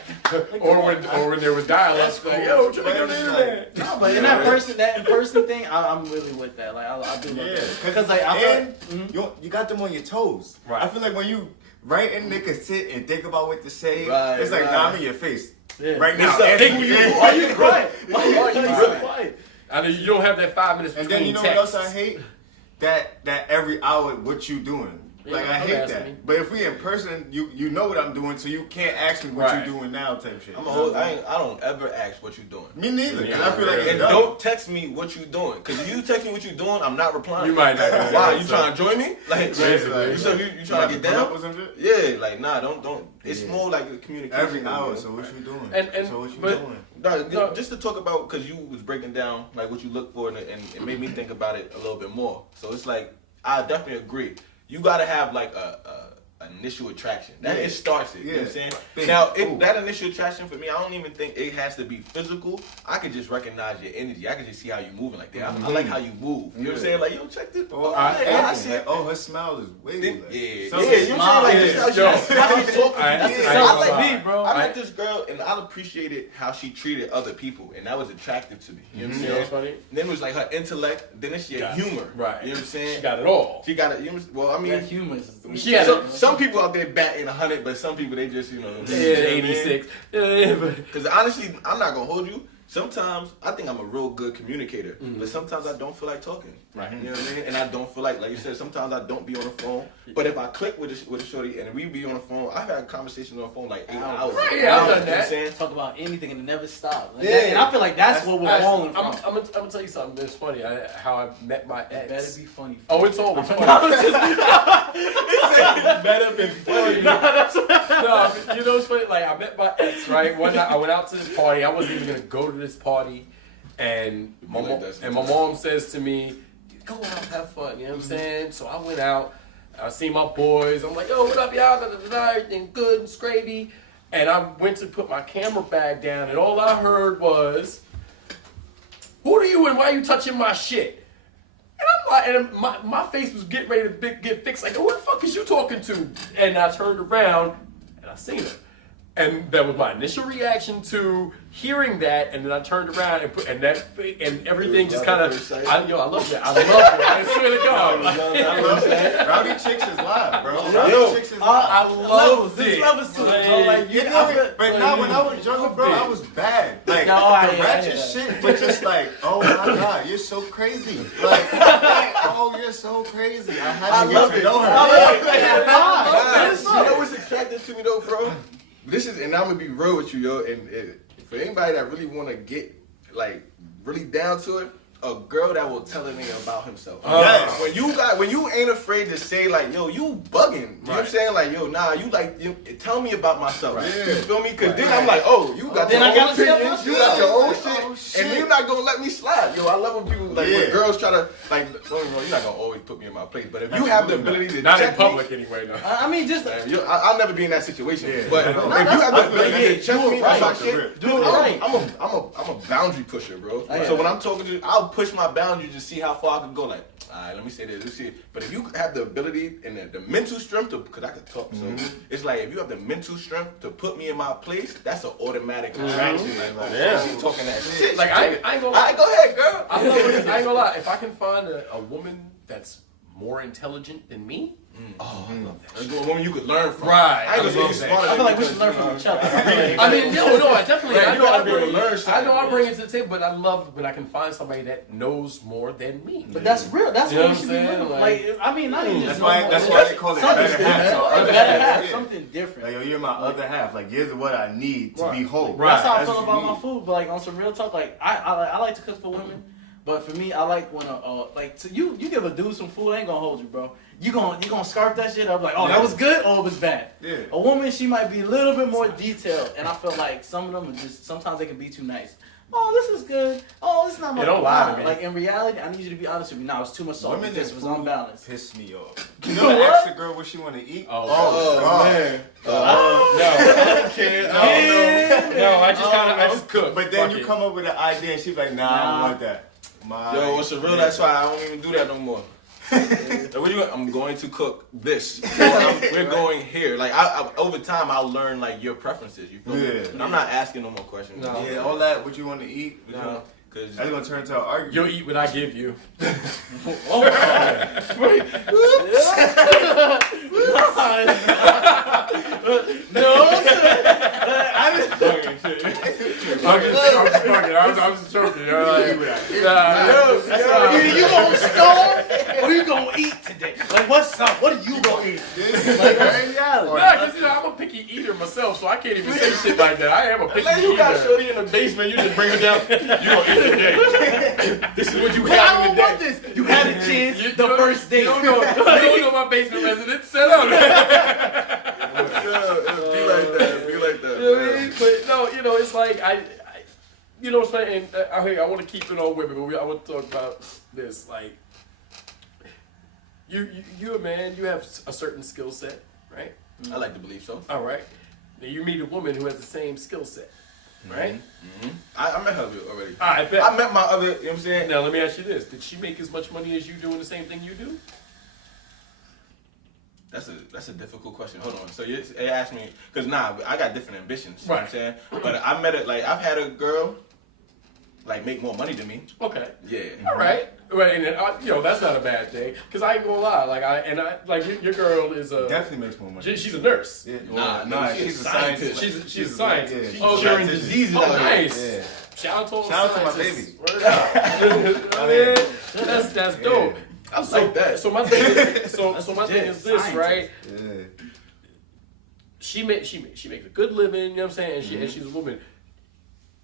Or when there was dial-up, That's like, cool. yo, trying to get on the But it's internet. no, but in that in person thing, I'm really with that. Like I do love Yeah, that because like I feel and like, you got them on your toes. Right. I feel like when you right and they can sit and think about what to say, Right, it's like right. nah, I'm in your face yeah. right now. What's up? And- Why you quiet? Why you Right. so quiet? I mean, you don't have that 5 minutes And between then you know what else texts. I hate? That every hour what you doing. Like Yeah, I I'm hate asking that. you. But if we in person, you know what I'm doing, so you can't ask me what Right. you doing now type shit. I don't ever ask what you doing. Me neither. 'Cause Yeah, I feel like yeah. it's And dumb. don't text me what you doing. Cause if you text me what you doing, I'm not replying. You might not do that, Why? You so- trying to join me? Like, Basically. you said you You trying to get pull up down? or some shit? Yeah, like nah, don't. It's Yeah. more like a communication. Every thing, hour. man. So what you doing? And- so what you but- doing? No, just to talk about, because you was breaking down like what you look for, and it made me think about it a little bit more. So it's like I definitely agree. You got to have like a initial attraction. That Yeah. it starts it. You know what I'm Yeah. saying? Big. Now, Ooh. that initial attraction for me, I don't even think it has to be physical. I could just recognize your energy. I could just see how you moving like that. I like how you move. You know what I'm Yeah. saying? Like, yo, check this. Oh, I see like, it. oh, her smile is way Then- like, yeah, so yeah, you know what I'm saying? Like, Yeah. just how she, Yo. how she talking I- to that's- you. I I ain't like gonna me, lie. bro. I I- met this girl, and I appreciated how she treated other people, and that was attractive to me. You know what I'm You know saying? what's funny? Then it was like her intellect. Then it's your Got it. humor. Right. You know what I'm saying? She got it all. She got it. You know, well, I mean, That humor is. She had some people out there batting 100, but some people they just, you know. Yeah, 86. Yeah, but Because honestly, I'm not gonna hold you. Sometimes I think I'm a real good communicator, but sometimes I don't feel like talking. Right. You know what I mean? And I don't feel like you said, sometimes I don't be on the phone. But if I click with a shorty and we be on the phone, I've had conversations on the phone like 8 hours. Right, yeah, I've You know done what I'm that. saying? Talk about anything and it never stop. Like, Yeah. and I feel like that's what we're I'm falling from. gonna tell you something that's funny. How I met my It better ex. be funny. Oh, it's always funny. Better been funny. No, you know what's funny? Like I met my ex, right? One night I went out to this party. I wasn't even gonna go to this party, and my like mom, that and my mom says to me, "Go out, have fun." You know what I'm saying? So I went out. I see my boys. I'm like, "Yo, what up, y'all? Everything good and scrappy." And I went to put my camera bag down, and all I heard was, "Who are you and why are you touching my shit?" And I'm like, and my face was getting ready to get fixed. Like, who the fuck is you talking to? And I turned around and I seen her. And that was my initial reaction to hearing that. And then I turned around and everything just kind of, I love that. I love it. I swear to God. I love that. Rowdy Chicks is live, bro. Yo, Rowdy Chicks is live. I loved This it. levels to it, bro. Like, you You know, know, but now when I was younger, bro, I was bad. Like No, I- the yeah, ratchet yeah. shit, but just like, oh my god, you're so crazy. Like, oh, you're so crazy. I had to get to know her. Guys, you know what's attractive to me though, bro? This is, and I'm gonna be real with you, yo. And for anybody that really want to get like really down to it, a girl that will tell a nigga about himself. Yes. When you ain't afraid to say like, yo, you bugging. You know what I'm Right. saying? Like, yo, nah, tell me about myself. Right. You feel me? Cause then I'm like, oh, you got Then your I own gotta say opinions, you myself. got your own Like, shit, oh, shit. and you're not gonna let me slide. Yo, I love when people like Yeah. when girls try to like, don't get me wrong, you're not gonna always put me in my place, but if you have the ability to Not in check me, public anyway, though. I mean, just I'll never be in that situation. Yeah. But No, if you have the I feel ability like, to yeah, check do it me right. about shit, Do it right. I'm a boundary pusher, bro. Yeah. So when I'm talking to you, I'll push my boundary to see how far I can go. Like, all right, let me say this, let's see. But if you have the ability and the mental strength to, because I can talk, so it's like if you have the mental strength to put me in my place, that's an automatic attraction. Like, Yeah. she's talking that shit. Like, I ain't gonna All lie. right, go ahead, girl. I ain't gonna lie. If I can find a woman that's more intelligent than me, Oh, I love that. That's a woman you could learn from. Right. I, ain't gonna say love you that. smarter I feel than like we me should learn because, from each other. I mean, no, I definitely. Right, I you know gotta I be able bring. to learn something, I know I yeah. bring it to the table, but I love when I can find somebody that knows more than me. But that's real. That's You know what we what should I'm be saying? looking Like- like. I mean, not even just That's why they call it better half. So other better half, half, yeah. something different. Like, yo, you're my other half. Like, you're what I need to Right. be whole. Right. That's how I That's feel what about you my need. food. But like on some real talk, like I like to cook for women, but for me, I like when like so you give a dude some food, I ain't gonna hold you, bro. You gonna scarf that shit up like, oh, that was good or it was bad. Yeah. A woman, she might be a little bit more detailed, and I feel like some of them are just sometimes they can be too nice. Oh, this is good. Oh, this is not my. Hey, don't lie to me. Like in reality, I need you to be honest with me. Nah, it's too much salt. Women This in was food unbalanced. piss me off. You know, What? ask a girl what she want to eat. Oh, God. man. No, I just cook. But then Fuck you it. come up with an idea, and she's like, "Nah, I don't want that." Yo, what's the real? That's why I don't even do that no more. Like, what you? I'm going to cook this. We're going here. Like I over time, I'll learn like your preferences. You feel me? Yeah. I'm not asking no more questions. No. Yeah, all that. What you want to eat? No. Because That's gonna turn into an argument. You'll eat what I give you. I'm just joking. You You gonna starve or you gonna eat today? Like, what's up? What are you gonna eat? Like, that's reality. Nah, cause I'm a picky eater myself, so I can't even say shit like that. I am a picky like you got eater. shorty in the basement, you just bring her down. You gonna eat today. This is what you But I have don't in the want day. this. You had a chance You the don't- first date. You don't know my basement resident. Set up. Be like that. Be like that. You know what I mean? But no, you know, it's like I you know what I'm saying? And I want to keep it on women, but I want to talk about this. Like, you a man, you have a certain skill set, right? I like to believe so. All right. Now you meet a woman who has the same skill set, right? Mm-hmm. I met her already. I bet. I met my other, you know what I'm saying? Now let me ask you this: did she make as much money as you doing the same thing you do? That's a difficult question. Hold on. So you asked me, because I got different ambitions. You know what I'm Right. saying? But I met it, like, I've had a girl, like, make more money than me. Okay. Yeah. All right. Right, and you know that's not a bad thing, cause I ain't gonna lie. Like your girl is a Definitely makes more money. she's a nurse. Yeah, Nah, she's a scientist. She's a scientist. Yeah, she's Oh, curing diseases Oh, out here. nice. Yeah. Shout out to all the Shout out to my scientists. baby. Word up. You know what I mean? That's dope. I like that. So my thing is, so my thing is this, Scientist. right? Yeah. She makes a good living. You know what I'm saying? And she's a woman.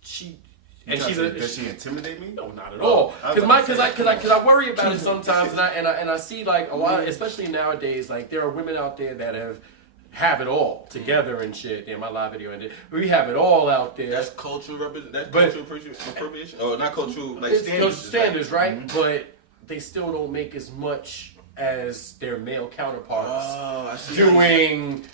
Does she intimidate me? No, not at all. I was Because about to say, I worry about it sometimes, and I see like a lot, especially nowadays, like there are women out there that have it all together and shit. Yeah, my live video ended. We have it all out there. That's cultural that's But- cultural appropriation? Or not cultural, like It's standards. those standards, right? But they still don't make as much as their male counterparts Oh, I see. doing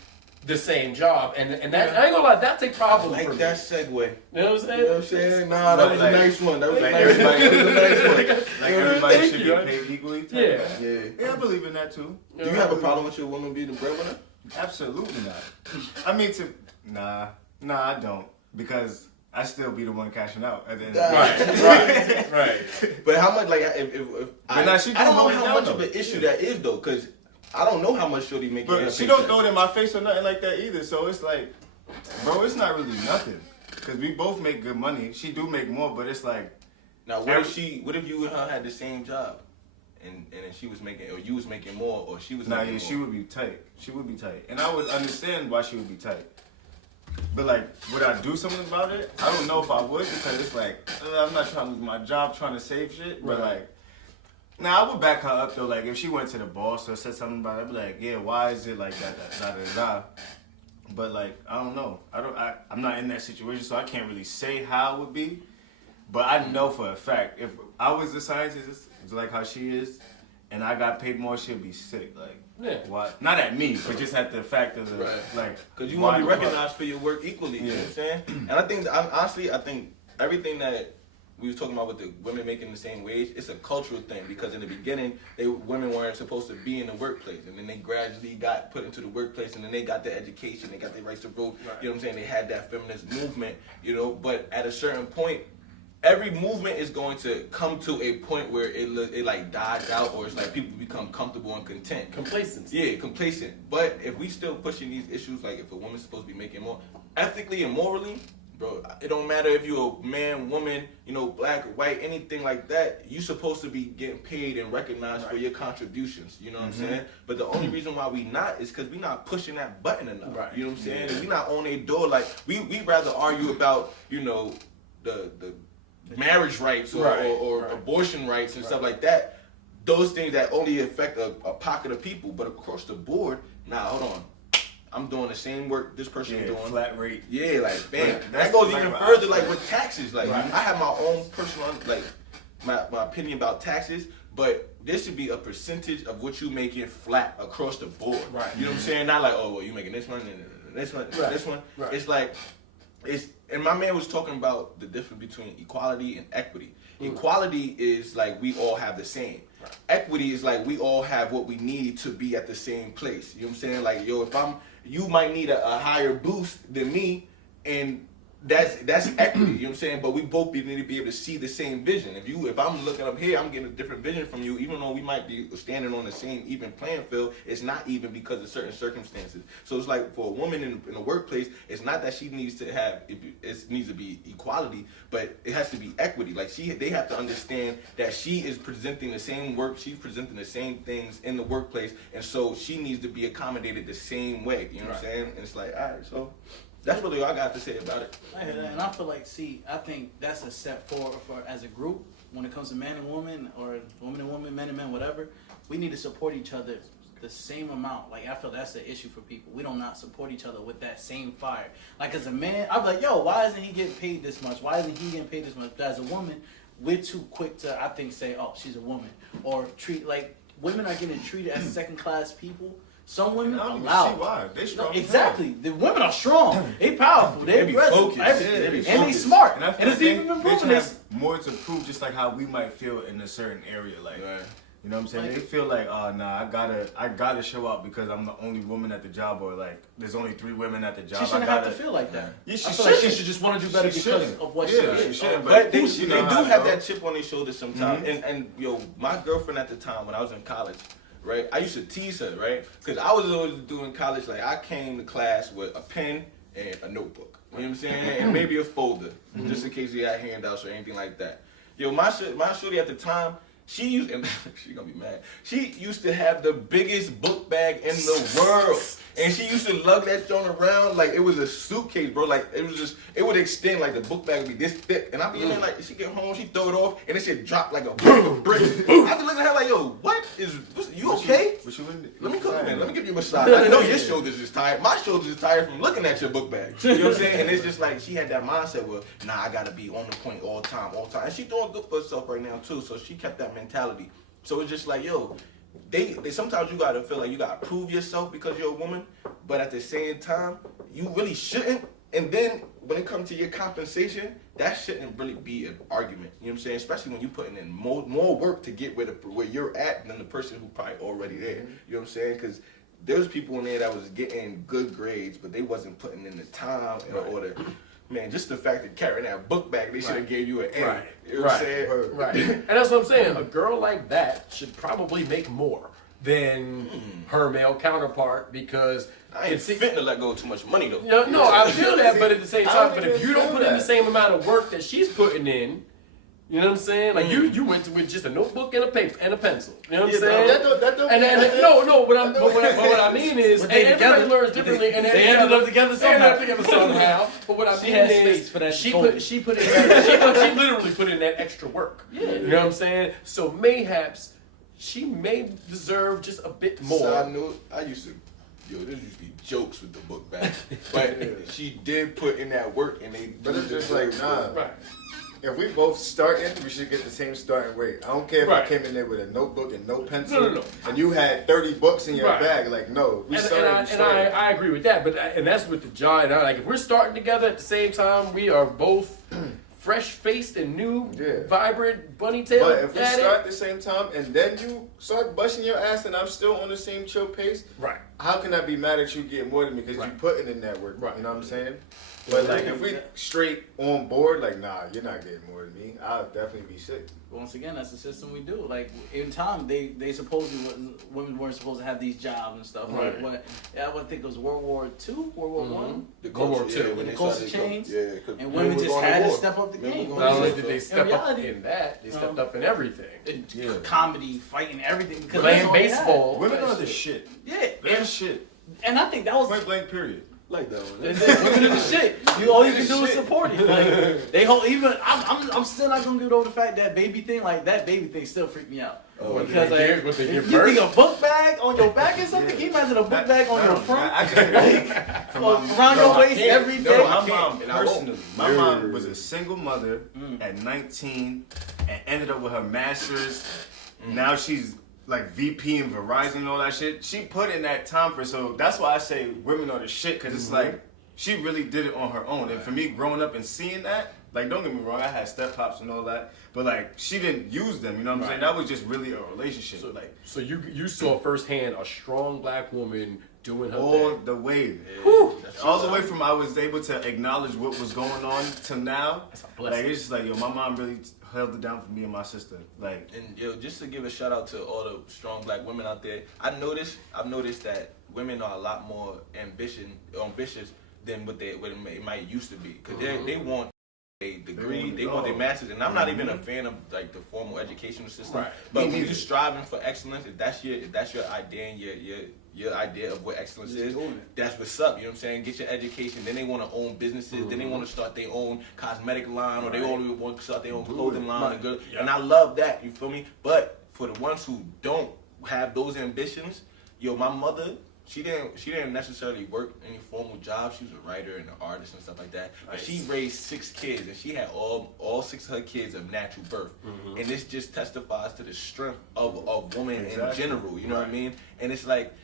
the same job, and that I ain't gonna lie, that's a problem Like for me. that segue. You know what I'm You know what I'm saying? saying? Nah, that was Like- a nice one. That was a Like nice everybody, one. That was a nice one. like everybody Thank should you. get paid equally. type Yeah. of- Yeah. Yeah, I believe in that too. Do you have a problem with your woman being the breadwinner? Absolutely not. I mean, nah, I don't, because I still be the one cashing out at the end of the day. Right. But how much, like, if But now she I don't know hold it how down, much of though. an issue that is though, because I don't know how much shorty making. But she don't throw it in my face or nothing like that either. So it's like, bro, it's not really nothing, because we both make good money. She do make more, but it's like, Now, what if you and her had the same job, and then she was making, or you was making more, or she was nah, making yeah, more? she would be tight. She would be tight, and I would understand why she would be tight. But like, would I do something about it? I don't know if I would, because it's like, I'm not trying to lose my job, trying to save shit. But Right. like, now I would back her up though. Like, if she went to the boss or said something about it, I'd be like, yeah, why is it like that? But like, I don't know. I'm not in that situation, so I can't really say how it would be. But I know for a fact, if I was the scientist, like how she is, and I got paid more, she'd be sick. Like, Yeah. why? Not at me, but just at the fact of the Right. like. Because you why want to be the fuck? recognized for your work equally. You know what I'm saying? And I think, honestly, I think everything that we was talking about with the women making the same wage, it's a cultural thing. Because in the beginning, women weren't supposed to be in the workplace, and then they gradually got put into the workplace, and then they got their education, they got their rights to vote. Right. You know what I'm saying? They had that feminist movement. You know, but at a certain point, every movement is going to come to a point where it like dies out, or it's like people become comfortable and content. Complacency. Yeah, complacent. But if we still pushing these issues, like if a woman's supposed to be making more, ethically and morally, bro, it don't matter if you're a man, woman, you know, black or white, anything like that. You supposed to be getting paid and recognized for your contributions. You know what I'm saying? But the only reason why we not is because we not pushing that button enough. Right. You know what I'm saying? And we not on a door. Like we rather argue about, you know, the marriage rights or abortion rights and stuff like that. Those things that only affect a pocket of people, but across the board, nah, hold on. I'm doing the same work this person is doing. Flat rate. Yeah, like, bam. But That goes like even what further, I like said. with taxes. Like, I have my own personal, like, my opinion about taxes, but there should be a percentage of what you making flat across the board. Right. You know what I'm saying? Not like, oh, well, you making this one, and this one, and this one. Right. It's like, and my man was talking about the difference between equality and equity. Equality is like we all have the same. Right. Equity is like we all have what we need to be at the same place. You know what I'm saying? Like, yo, you might need a higher boost than me, and that's equity. You know what I'm saying? But we both need to be able to see the same vision. If I'm looking up here, I'm getting a different vision from you, even though we might be standing on the same even playing field. It's not even because of certain circumstances. So it's like for a woman in the workplace, it's not that she needs to have it needs to be equality, but it has to be equity. Like they have to understand that she is presenting the same work, she's presenting the same things in the workplace, and so she needs to be accommodated the same way. You know what I'm saying? And it's like, all right, so. That's really all I got to say about it. I hear that, and I feel like, I think that's a step forward for as a group when it comes to man and woman, or woman and woman, man and man, whatever. We need to support each other the same amount. Like, I feel that's the issue for people. We don't not support each other with that same fire. Like, as a man, I'm like, yo, why isn't he getting paid this much? Why isn't he getting paid this much? But as a woman, we're too quick to, I think, say, oh, she's a woman, or treat like women are getting treated as second-class people. Some women I are don't even loud. see why. They strong. Exactly. The women are strong. They powerful. They be aggressive. focused. Everything. Yeah, they be And they focused. smart. And I feel And it's like even been they proven should this. have more to prove, just like how we might feel in a certain area. Like, Right. you know what I'm saying? Like- They feel like, oh, nah, I gotta show up because I'm the only woman at the job, or like, there's only 3 women at the job. She shouldn't I gotta, have to feel like that. Yeah, I she feel like she shouldn't. should just want to do better She because shouldn't. of what Yeah, she she is. shouldn't, But they you do know how it have go. that chip on their shoulder sometimes. And yo, my girlfriend at the time when I was in college, right? I used to tease her, right? Because I was always doing college, like I came to class with a pen and a notebook. You know what I'm saying? And maybe a folder, just in case you had handouts or anything like that. Yo, my shorty at the time, she used, and she gonna be mad. She used to have the biggest book bag in the world. And she used to lug that joint around like it was a suitcase, bro. Like it would extend, like the book bag would be this thick. And I'd be in there, like, she get home, she throw it off, and it shit drop like a brick. I'd be looking at her like, yo, you okay? Let me come in, man. Let me give you a massage. I know your shoulders is tired. My shoulders is tired from looking at your book bag. You know what I'm saying? And it's just like she had that mindset where, nah, I gotta be on the point all the time. And she doing good for herself right now too. So she kept that mentality. So it's just like, yo, they sometimes you gotta feel like you gotta prove yourself because you're a woman, but at the same time, you really shouldn't. And then when it comes to your compensation, that shouldn't really be an argument. You know what I'm saying? Especially when you're putting in more work to get where you're at than the person who probably already there. You know what I'm saying? Because there's people in there that was getting good grades, but they wasn't putting in the time in order. Man, just the fact that carrying that book bag, they should have gave you an A. Right. You know what I'm saying? Right. And that's what I'm saying. A girl like that should probably make more than her male counterpart because I ain't fitting to let go of too much money though. No, I feel that, but at the same I time, don't but if even you don't feel put in the that. same amount of work that she's putting in, you know what I'm saying? Like you went to with just a notebook and a paper and a pencil. You know what I'm saying? That don't What I mean is, But and they everybody together. learns differently, and They ended up together somehow. But what I She mean had is, space for that she folder. she literally put in that extra work. You know what I'm saying? So mayhaps she may deserve just a bit more. Side note, there used to be jokes with the book bag, but she did put in that work, and they. But it's just like, nah. Right. If we both starting, we should get the same starting rate. I don't care if Right. I came in there with a notebook and no pencil, No. and you had 30 books in your Right. bag. Like, no, we started. I agree with that, and that's with the John and I. Like, if we're starting together at the same time, we are both fresh-faced and new, Yeah. vibrant, bunny-tailed. But if we at it. start at the same time and then you start busting your ass and I'm still on the same chill pace, Right. how can I be mad at you getting more than me? Because Right. you putting in that work. Right. You know what I'm saying? But like, if we straight on board, like, nah, you're not getting more than me. I'll definitely be sick. Once again, that's the system we do. Like in time, they supposedly women weren't supposed to have these jobs and stuff. Right. But I would think it was World War II, World War One. The World War culture, II. when The they culture started changed, and women was just going to had to war. step up the Men game. was Not going only to did war. they step up reality, in that, they stepped up in everything. Comedy, fighting, everything. Because Playing that's all they had. baseball. Women are the shit. Yeah, They're the shit. and I think that was Point blank. Period. Like that one. women are the shit. All you can do is support it. Like they hold even. I'm still not gonna get over the fact that baby thing. Like that baby thing still freaked me out. Oh, Because they like, give- what they give if you birth? think a book bag on your back or something, can you imagine a book bag on your front? I just, from Around your waist can't. every No, day. I my mom and I won't. personally, my mom was a single mother at 19 and ended up with her master's. Now she's like VP in Verizon and all that shit. She put in that time for, so that's why I say women are the shit, because it's like she really did it on her own. And for me, growing up and seeing that, like, don't get me wrong, I had step pops and all that, but like she didn't use them. You know what I'm saying? That was just really a relationship. So, like so you saw firsthand a strong black woman doing her all thing. the way. That's All the what's way up. from I was able to acknowledge what was going on to now. That's a Like blessing. it's just like, yo, my mom really held it down for me and my sister. Like, And yo, just to give a shout out to all the strong black women out there, I've noticed that women are a lot more ambitious than what it might used to be. Because they want a degree, they want their masters, and I'm not even a fan of like the formal educational system. Right. But Me when neither. you're striving for excellence, if that's your idea and your idea of what excellence is, that's what's up. You know what I'm saying? Get your education. Then they want to own businesses. Then they want to start their own cosmetic line, or they only want to start their own clothing line. And good. Yeah. And I love that. You feel me? But for the ones who don't have those ambitions, yo, my mother, she didn't necessarily work any formal job. She was a writer and an artist and stuff like that. But she raised 6 kids, and she had all 6 of her kids of natural birth. And this just testifies to the strength of women in general. You know what I mean? And it's like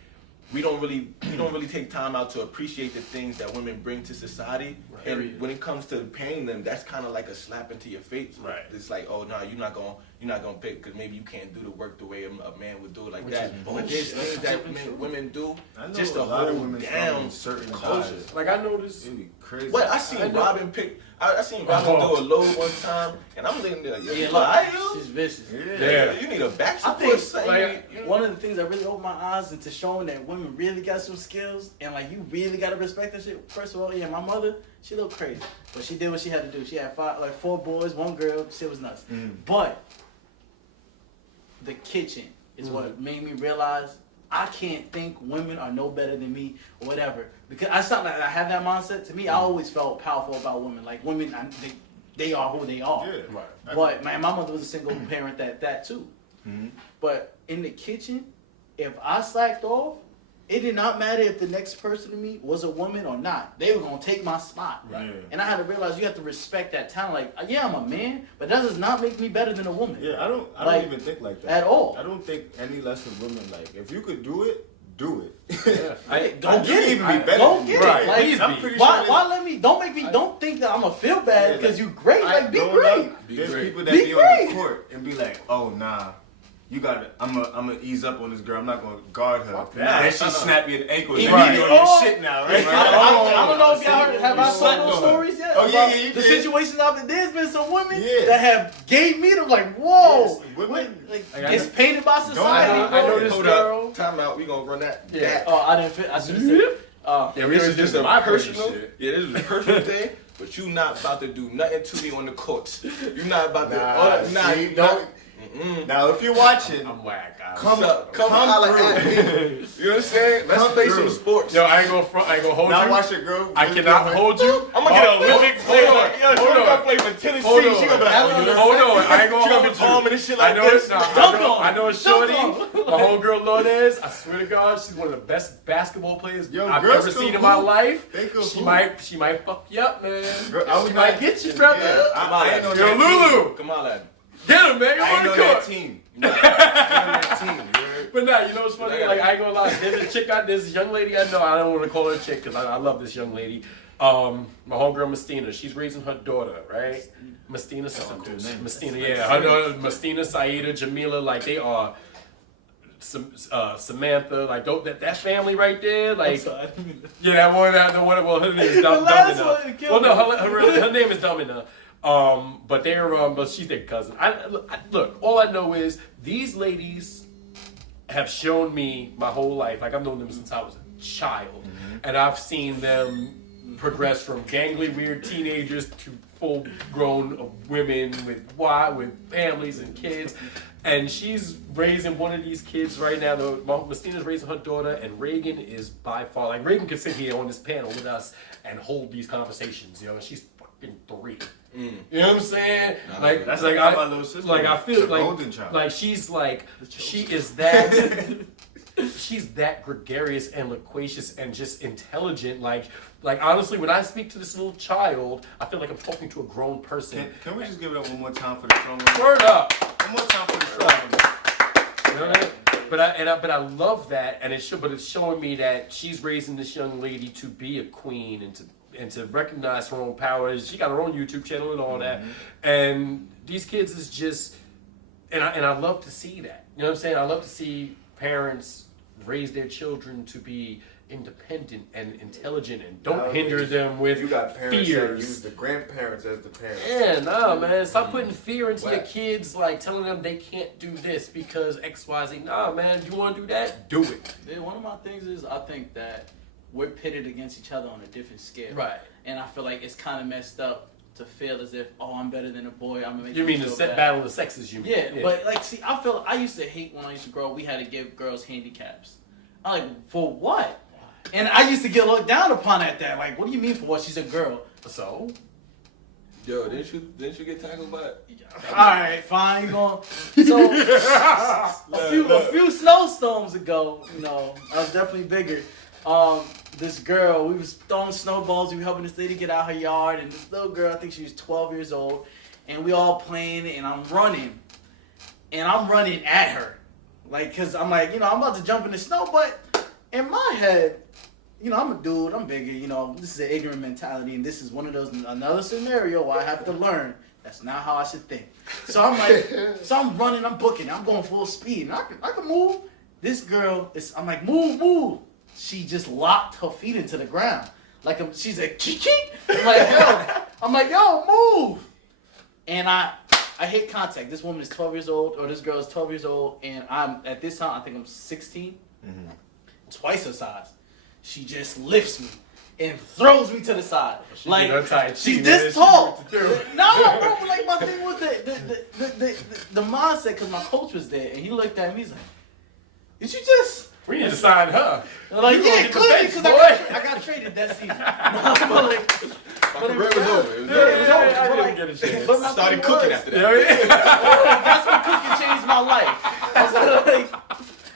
we don't really take time out to appreciate the things that women bring to society. And when it comes to paying them, that's kind of like a slap into your face. Right. It's like, oh no, you're not gonna pick because maybe you can't do the work the way a man would do it like Which that. is But there's bullshit. things that women do I know just to a lot of hold women down struggle in certain culture. guys. Like I noticed. It'd be crazy. What I seen know. Robin pick. I seen Robin do a load one time, and I'm thinking, Yeah, yo, she's vicious. Yeah. you need a back I support. think son. like, You know? one of the things that really opened my eyes into showing that women really got some skills and like you really gotta respect that shit. First of all, yeah, my mother, she looked crazy, but she did what she had to do. She had 4 boys, 1 girl. Shit was nuts. But the kitchen is what made me realize I can't think women are no better than me or whatever. Because I have that mindset. To me, I always felt powerful about women. Like women, they are who they are. Yeah. Right. But my mother was a single parent that too. But in the kitchen, if I slacked off, it did not matter if the next person to me was a woman or not. They were gonna take my spot. Right. And I had to realize you have to respect that talent. Like, yeah, I'm a man, but that does not make me better than a woman. Yeah, I don't Like, even think like that at all. I don't think any less of women. Like, if you could do it, do it. Yeah. Go You get it. even be better Go than get me. it. Right. Like, Please I'm be. pretty why sure. why let me? Don't think that I'm gonna feel bad Yeah, because like, you great. Like, be growing great. up, Be there's great. people that Be be great. on the court and be like, "Oh nah, you got to I'm gonna ease up on this girl. I'm not gonna guard her." Fuck Then that. she snap you at the ankle. And Right. then you on your Oh. shit now, right? I don't know if y'all heard. Have I You told those sucked on her. stories yet? Oh, yeah, About yeah, you the did. situations I've been. There's been some women Yeah. that have gave me the like, whoa, Yes, women- like, Like, I it's know- painted by society. I know bro. this Hold girl. up, time out. We gonna run that. Yeah. that. Oh, I didn't fit. I should have said. Yeah, we This always is just do a my personal. shit. Yeah, this is a personal thing. But you not about to do nothing to me on the courts. You not about to. See, not. don't. Now, if you're watching, I'm whack, guys. Come Come holler at me. You know what I'm saying? Let's Come play through. some sports. Yo, I ain't gonna front. I ain't gonna hold now you. watch your girl. I cannot hold you. I'm gonna get an Olympic player. Hold on. Yo, she Hold gonna on. play for Tennessee. Hold on. She gonna be like, oh, you know Hold on, I ain't gonna She gonna hold be palming you. and shit I like know this. it's not. Dunk on I know him. it's shorty. Dunk My homegirl Lourdes. I swear to God, she's one of the best basketball players Yo, I've girls ever can seen in my hoop. life. They can She hoop. might fuck you up, man. Girl, I was She might not- get you, brother. Yeah, I ain't on Yo, that Lulu. team. Come on, lad. Get him, man. You're I ain't on the on court. that team. I ain't on that team. You heard? But nah, you know what's funny? Like I ain't gonna lie, there's a chick out this young lady I know. I don't want to call her a chick because I love this young lady. My homegirl Mestina, she's raising her daughter, right? Mestina something. Mestina, yeah, her daughter, Mestina, Saida, Jamila, like they are Samantha, like that family right there, like sorry, I didn't mean to- yeah, the one. Well, her name is The last one Domina. killed Well, me. no, her name is Domina. But she's their cousin. Look, all I know is these ladies have shown me my whole life. Like I've known them since I was a child, and I've seen them progress from gangly, weird teenagers to full-grown women with families and kids. And she's raising one of these kids right now. Messina's raising her daughter, and Reagan is by far like Reagan could sit here on this panel with us and hold these conversations. You know, and she's fucking 3. You know what I'm saying? Like That's like like my little sister. like I feel the like golden child. like she's like she is that she's that gregarious and loquacious and just intelligent. Like honestly, when I speak to this little child, I feel like I'm talking to a grown person. Can we just give it up one more time for the strong women? Word up. One more time for the strong women. You know what I mean? But I love that, and it's showing me that she's raising this young lady to be a queen and to recognize her own powers. She got her own YouTube channel and all that, and these kids is just, and I love to see that. You know what I'm saying? I love to see parents raise their children to be independent and intelligent and don't Nowadays, hinder them with You got parents that fears. use the grandparents as the parents. Yeah, nah, man. Stop putting fear into your Whack. kids, like telling them they can't do this because X, Y, Z. Nah, man. You want to do that? Do it. Yeah, one of my things is I think that we're pitted against each other on a different scale. Right. And I feel like it's kind of messed up to feel as if, oh, I'm better than a boy. I'm gonna make You mean the feel bad. battle of the sexes? You mean? Yeah, but like, see, I used to hate when I used to grow up. We had to give girls handicaps. I'm like, for what? And I used to get looked down upon at that. Like, what do you mean for what? She's a girl. So Yo, didn't you get tackled by it? All right, fine. You going? So a few snowstorms ago, you know, I was definitely bigger. This girl, we was throwing snowballs. We were helping this lady get out her yard, and this little girl, I think she was 12 years old, and we all playing, and I'm running at her, like, cause I'm like, you know, I'm about to jump in the snow, but in my head, you know, I'm a dude, I'm bigger, you know, this is an ignorant mentality, and this is one of those, another scenario where I have to learn. That's not how I should think. So I'm like, I'm running, I'm booking, I'm going full speed, and I can move. This girl I'm like, move. She just locked her feet into the ground. Like, she's like, cheek. I'm like, yo, move. And I hit contact. This woman is 12 years old, or this girl is 12 years old, and at this time, I think I'm 16. Twice her size. She just lifts me and throws me to the side. She Like, did her Tai Chi, she's man. this She knew tall. what to do. No, bro, like, my thing was the mindset, because my coach was there, and he looked at me, he's like, did you just... we need to sign her. I'm like, You gonna yeah, get the clearly, bench, because boy. I got traded that season. But like, My career was over. It was Yeah, over. it was over. I But didn't like- get a chance. but my I started thing cooking was- after You that. know what I mean? That's when cooking changed my life. I was like,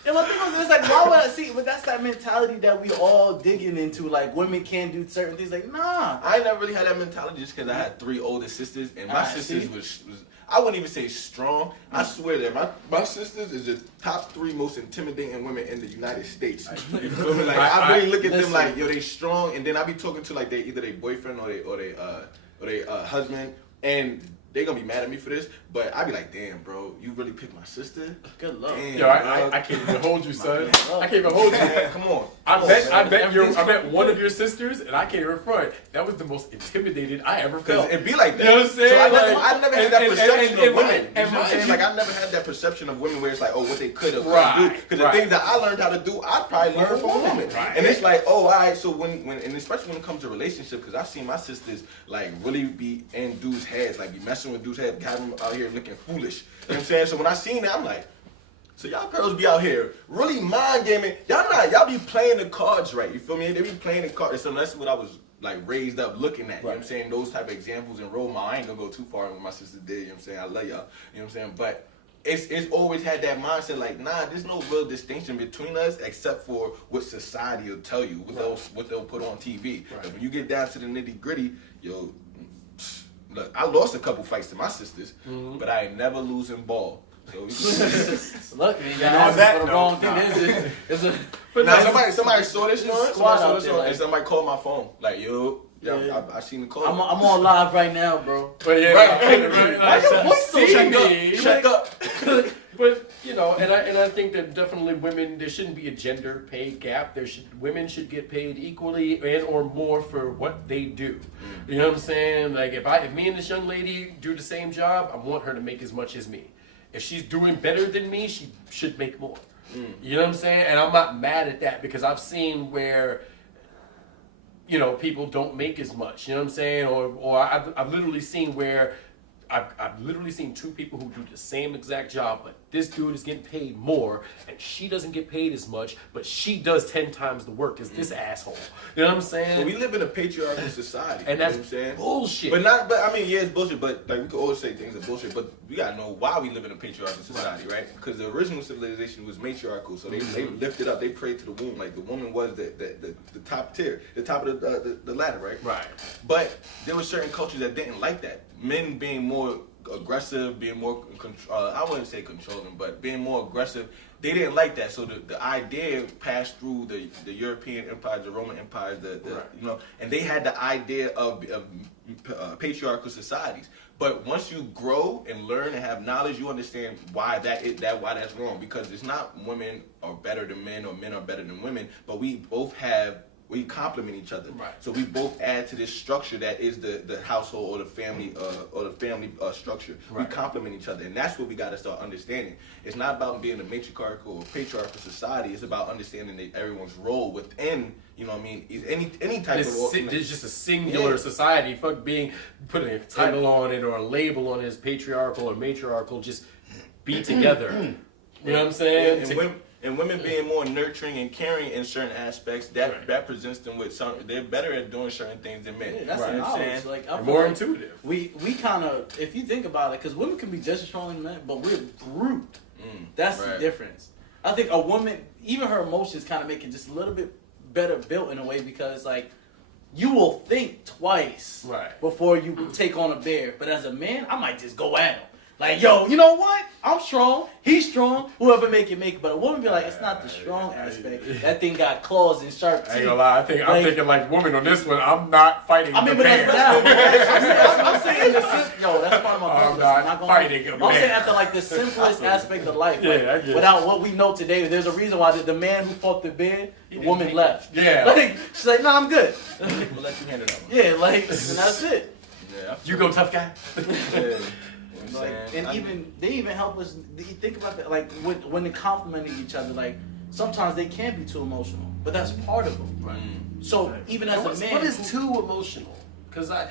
and my thing was, it's like, why would I see? But that's that mentality that we all digging into. Like, women can't do certain things. Like, nah. I never really had that mentality just because I had 3 older sisters, and my Alright, sisters see? was I wouldn't even say strong. I swear that my sisters is the top 3 most intimidating women in the United States. You feel me? Like I really look at them listen. like, yo, they strong, and then I be talking to like either their boyfriend or they husband, and they gonna be mad at me for this, but I be like, damn, bro, you really picked my sister? Good luck. Damn, Yo, I can't even hold you, son. I can't even hold you. Man, come on. I bet Everything's I bet one of your sisters, and I can't even front. That was the most intimidated I ever Because felt. it be like that. You know what I'm saying? So Like, I never had that and- perception and of women. mind- You know what I'm and saying? mind Like I never had that perception of women where it's like, oh, what they could have Right, do. Because right. the things that I learned how to do, I probably learned from women. Right. And it's like, oh, all right. So when and especially when it comes to relationship, because I've seen my sisters like really be in dudes' heads, like be messing with dudes' heads, got them out here looking foolish. You know what I'm saying? So when I seen that, I'm like, so y'all girls be out here really mind gaming. Y'all be playing the cards right. You feel me? They be playing the cards. So that's what I was like raised up looking at. You know what I'm saying? Those type of examples and role model. I ain't gonna go too far in what my sister did. You know what I'm saying? I love y'all. You know what I'm saying? But it's always had that mindset like, nah, there's no real distinction between us except for what society will tell you, what they'll put on TV. But when you get down to the nitty gritty, yo, look, I lost a couple fights to my sisters, but I ain't never losing ball. So Look, man, on you're asking that for the note, wrong thing. nah. There's a But now no, somebody saw this joint, squad out there, like- and somebody called my phone like, yo, Yeah. I seen the call. I'm on live right now, bro. But yeah, Right. right, Why your voice so see checked me. up? Check up. But You know, and I think that definitely there shouldn't be a gender pay gap. Women should get paid equally and or more for what they do. You know what I'm saying? Like if me and this young lady do the same job, I want her to make as much as me. If she's doing better than me, she should make more. You know what I'm saying? And I'm not mad at that because I've seen where, you know, people don't make as much. You know what I'm saying? Or I've literally seen where I've literally seen two people who do the same exact job, but this dude is getting paid more, and she doesn't get paid as much, but she does 10 times the work as this asshole. You know what I'm saying? But we live in a patriarchal society, and you that's know what I'm saying? bullshit. But I mean, yeah, it's bullshit. But like we could always say things are bullshit, but we gotta know why we live in a patriarchal society, right? Because the original civilization was matriarchal, so they lifted up, they prayed to the womb, like the woman was the top tier, the top of the ladder, right? Right. But there were certain cultures that didn't like that. Men being more aggressive, being more I wouldn't say controlling, but being more aggressive, they didn't like that. So the idea passed through the European empires, the Roman empires, Right. you know, and they had the idea of patriarchal societies. But once you grow and learn and have knowledge, you understand why that's wrong. Because it's not women are better than men or men are better than women, but we complement each other. Right. So we both add to this structure that is the household or the family structure. Right. We complement each other, and that's what we got to start understanding. It's not about being a matriarchal or patriarchal society. It's about understanding everyone's role within. You know what I mean? Any type of. There's just a singular society. Fuck putting a title on it or a label on it as patriarchal or matriarchal. Just be together. You know what I'm saying? And women being more nurturing and caring in certain aspects, that presents them with they're better at doing certain things than men. Yeah, that's Right. the You know what I'm knowledge. saying? Like, I feel More like intuitive. We kind of, if you think about it, because women can be just as strong as men, but we're brute. That's the right. difference. I think a woman, even her emotions, kind of make it just a little bit better built in a way because, like, you will think twice Right. before you take on a bear. But as a man, I might just go at him. Like, yo, you know what? I'm strong. He's strong. Whoever make it. But a woman be like, it's not the strong aspect. That thing got claws and sharp teeth. I ain't gonna lie. I'm thinking like woman on this one. I'm not fighting. I mean, the but bear. I'm saying yo, that's part of my I'm purpose. not fighting a I'm bear. saying after like the simplest aspect of life, Yeah, like, I get it. without what we know today, there's a reason why the man who fought the bear, the didn't woman make left. Yeah. Like she's like, no, I'm good. We'll let you handle that one. Yeah, like, and that's it. Yeah. You go, tough guy. Yeah. You know what I'm Like, saying? and they even help us. You think about that, like when they're complimenting each other. Like sometimes they can be too emotional, but that's part of them. Right. So even as a man, What is who- too emotional? Because I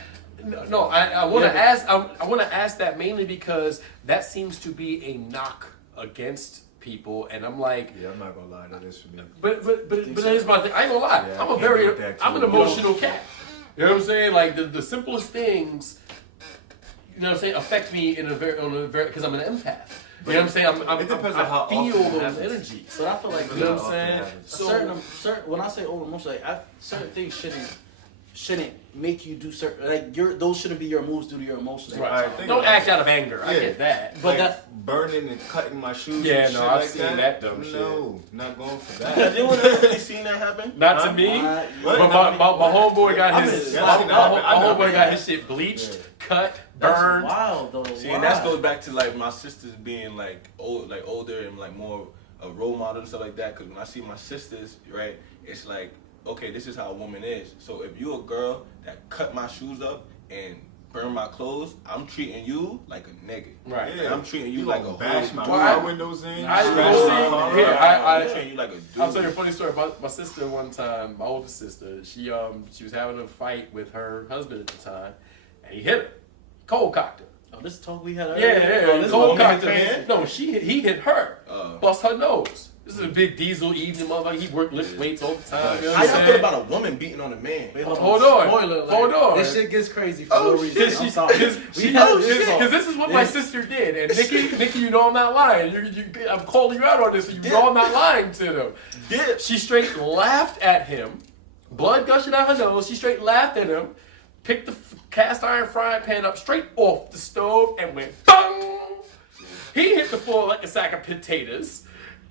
want to ask. I want to ask that mainly because that seems to be a knock against people, and I'm like, Yeah, I'm not gonna lie, that is for me. but here's my thing. I ain't gonna lie. Yeah, I'm I a can't very, with that I'm an too. emotional cat. You know what I'm saying? Like the simplest things, you know what I'm saying, affect me on a very because I'm an empath. You know what I'm saying? It depends on how I feel often it those happens. energies. But I feel like You know what I'm saying? certain when I say over emotional, like certain things shouldn't make you do certain like those shouldn't be your moves due to your emotions. Right. Alright, think Don't about act out of anger. I Yeah. get that. But Like, that's burning and cutting my shoes. Yeah, and no, shit I've like seen that dumb shit. No, not going for Have that. you ever really seen that happen? Not to Huh? me. What? But my homeboy got I'm his in- my I know, homeboy got his shit bleached, Yeah. cut, that's burned. wild though. See, and that goes back to like my sisters being like older and like more a role model and stuff like that. Because when I see my sisters, right, it's like, okay, this is how a woman is. So if you a girl that cut my shoes up and burn my clothes, I'm treating you like a nigga. Right. Yeah. I'm treating you You like a gonna bash my Well, car I- windows in. I scratch see- my car here, up. I'm treating you like a dude. I'll tell you a funny story. My sister one time, my oldest sister, she was having a fight with her husband at the time, and he hit her, cold cocked her. Oh, this talk we had Yeah, earlier. yeah, This cold woman cocked hit her. the man? No, he hit her, Oh. bust her nose. This is a big diesel evening motherfucker. He worked lift weights all the time. You know How what y'all I'm feel saying? about a woman beating on a man? Wait, Hold on. Spoiler alert. Hold on. This shit gets crazy for Oh, no reason. Because I'm sorry. because this is what my Yeah. sister did, and Nikki, you know I'm not lying. I'm calling you out on this, so you know I'm not lying to them. Yeah. She straight laughed at him, blood gushing out her nose. She straight laughed at him, picked the cast iron frying pan up straight off the stove, and went bang. He hit the floor like a sack of potatoes.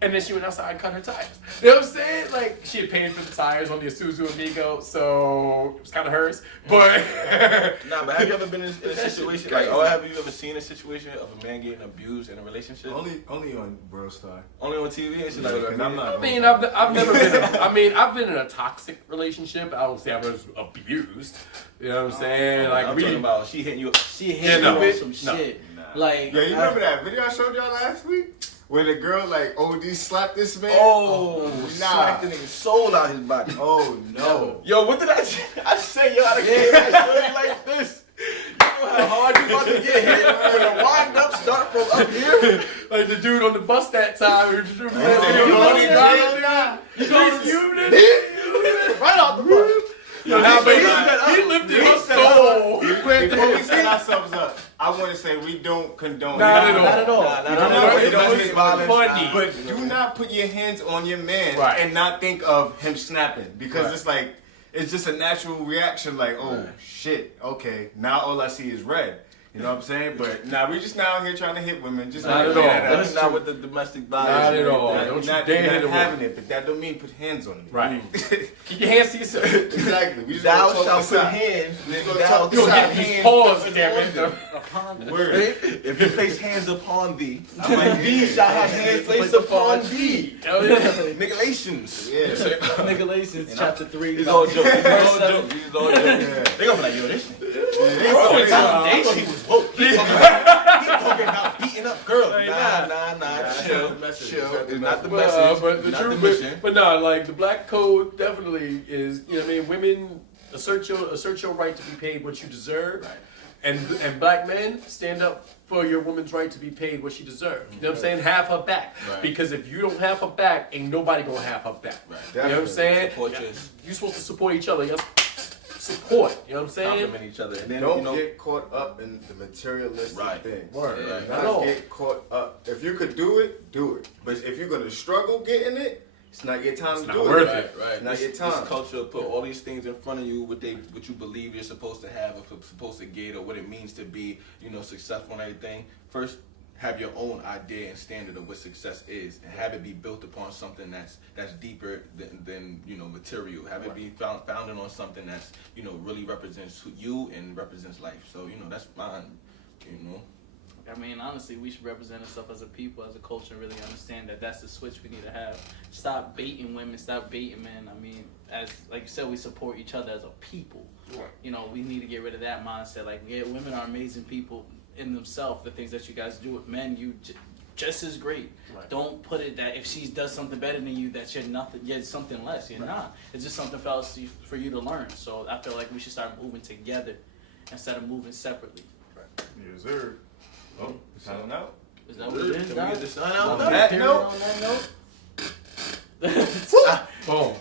And then she went outside and cut her tires. You know what I'm saying? Like, she had paid for the tires on the Isuzu Amigo, so it was kind of hers. But Nah, but have you ever been in a situation like, or have you ever seen a situation of a man getting abused in a relationship? Only on World Star. Only on TV and shit like that. And I'm not. I mean, I've never been. I've been in a toxic relationship. I don't say I was abused. You know what I'm saying? Like I'm talking about she hitting you. She hit no. me with some No. shit. Nah. Like, Yeah, you remember that video I showed y'all last week? Where the girl like OD slapped this man? Oh, nah. smacked the nigga's soul out his body. Oh no. Yo, what did I say? I said, yo, I came at you like this. You know how hard you about to get hit when the wind up start from up here? Like the dude on the bus that time. You know what I'm Oh, saying? you right off the bus. Nah, but he lifted her soul. Before we set ourselves up, I want to say we don't condone. Not at all. Not at all. We don't hit violence. Funny. But do not put your hands on your man Right. and not think of him snapping because Right. it's like it's just a natural reaction. Like, oh shit, okay, now all I see is red. You know what I'm saying? But nah, we just now out here trying to hit women. Just Not like, at all. yeah, That's not with the domestic violence. Not at all. That, Don't you not, dare hit a not having woman. it, but that don't mean put hands on me. Right. Keep your hands to yourself. Exactly. We just Thou gonna talk shalt put aside. hands. We just gonna Thou talk You gonna aside. get these Hands paws, on damn it. the Word. If you place hands upon thee, thee shall have hands placed upon thee. Oh, yeah. Nicolations. Yeah. Galatians chapter 3. These all jokes. These all Verse jokes. These all jokes. Yeah. They gonna be like, yo, this nigga. Yeah. Oh, Yeah. he was woke. He talking about beating up girls. Hey, Nah, chill. It's not the message. But the not the truth, mission. but no, like the black code definitely is. You know, what I mean, women assert your right to be paid what you deserve, Right. and black men stand up for your woman's right to be paid what she deserves. You know what I'm saying? Have her back, Right. because if you don't have her back, ain't nobody gonna have her back. Right. You know what I'm saying? Support yours. You're supposed to support each other. You're support. You know what I'm saying? Compliment each other. And then, Don't you know, get caught up in the materialistic Right. things. Word. Yeah. Do Not not all. get caught up. If you could do it, do it. But if you're gonna struggle getting it, it's not your time to not do worth it. it. Right. Not This, your time. this culture put all these things in front of you, what you believe you're supposed to have, or supposed to get, or what it means to be, successful and everything. First, have your own idea and standard of what success is, and have it be built upon something that's deeper than material. Have it be founded on something that's really represents you and represents life. So that's mine. I mean, honestly, we should represent ourselves as a people, as a culture, and really understand that that's the switch we need to have. Stop baiting women, stop baiting men. I mean, like you said, we support each other as a people. Right. We need to get rid of that mindset. Like, yeah, women are amazing people in themselves. The things that you guys do with men, you just as great. Right. Don't put it that if she does something better than you, that you're nothing. You're something less. You're not. It's just something for you to learn. So I feel like we should start moving together instead of moving separately. Yes, sir. Oh, signing out. Is that what it is, Can we guys? get the sign On out? that Period note. on that note. Boom.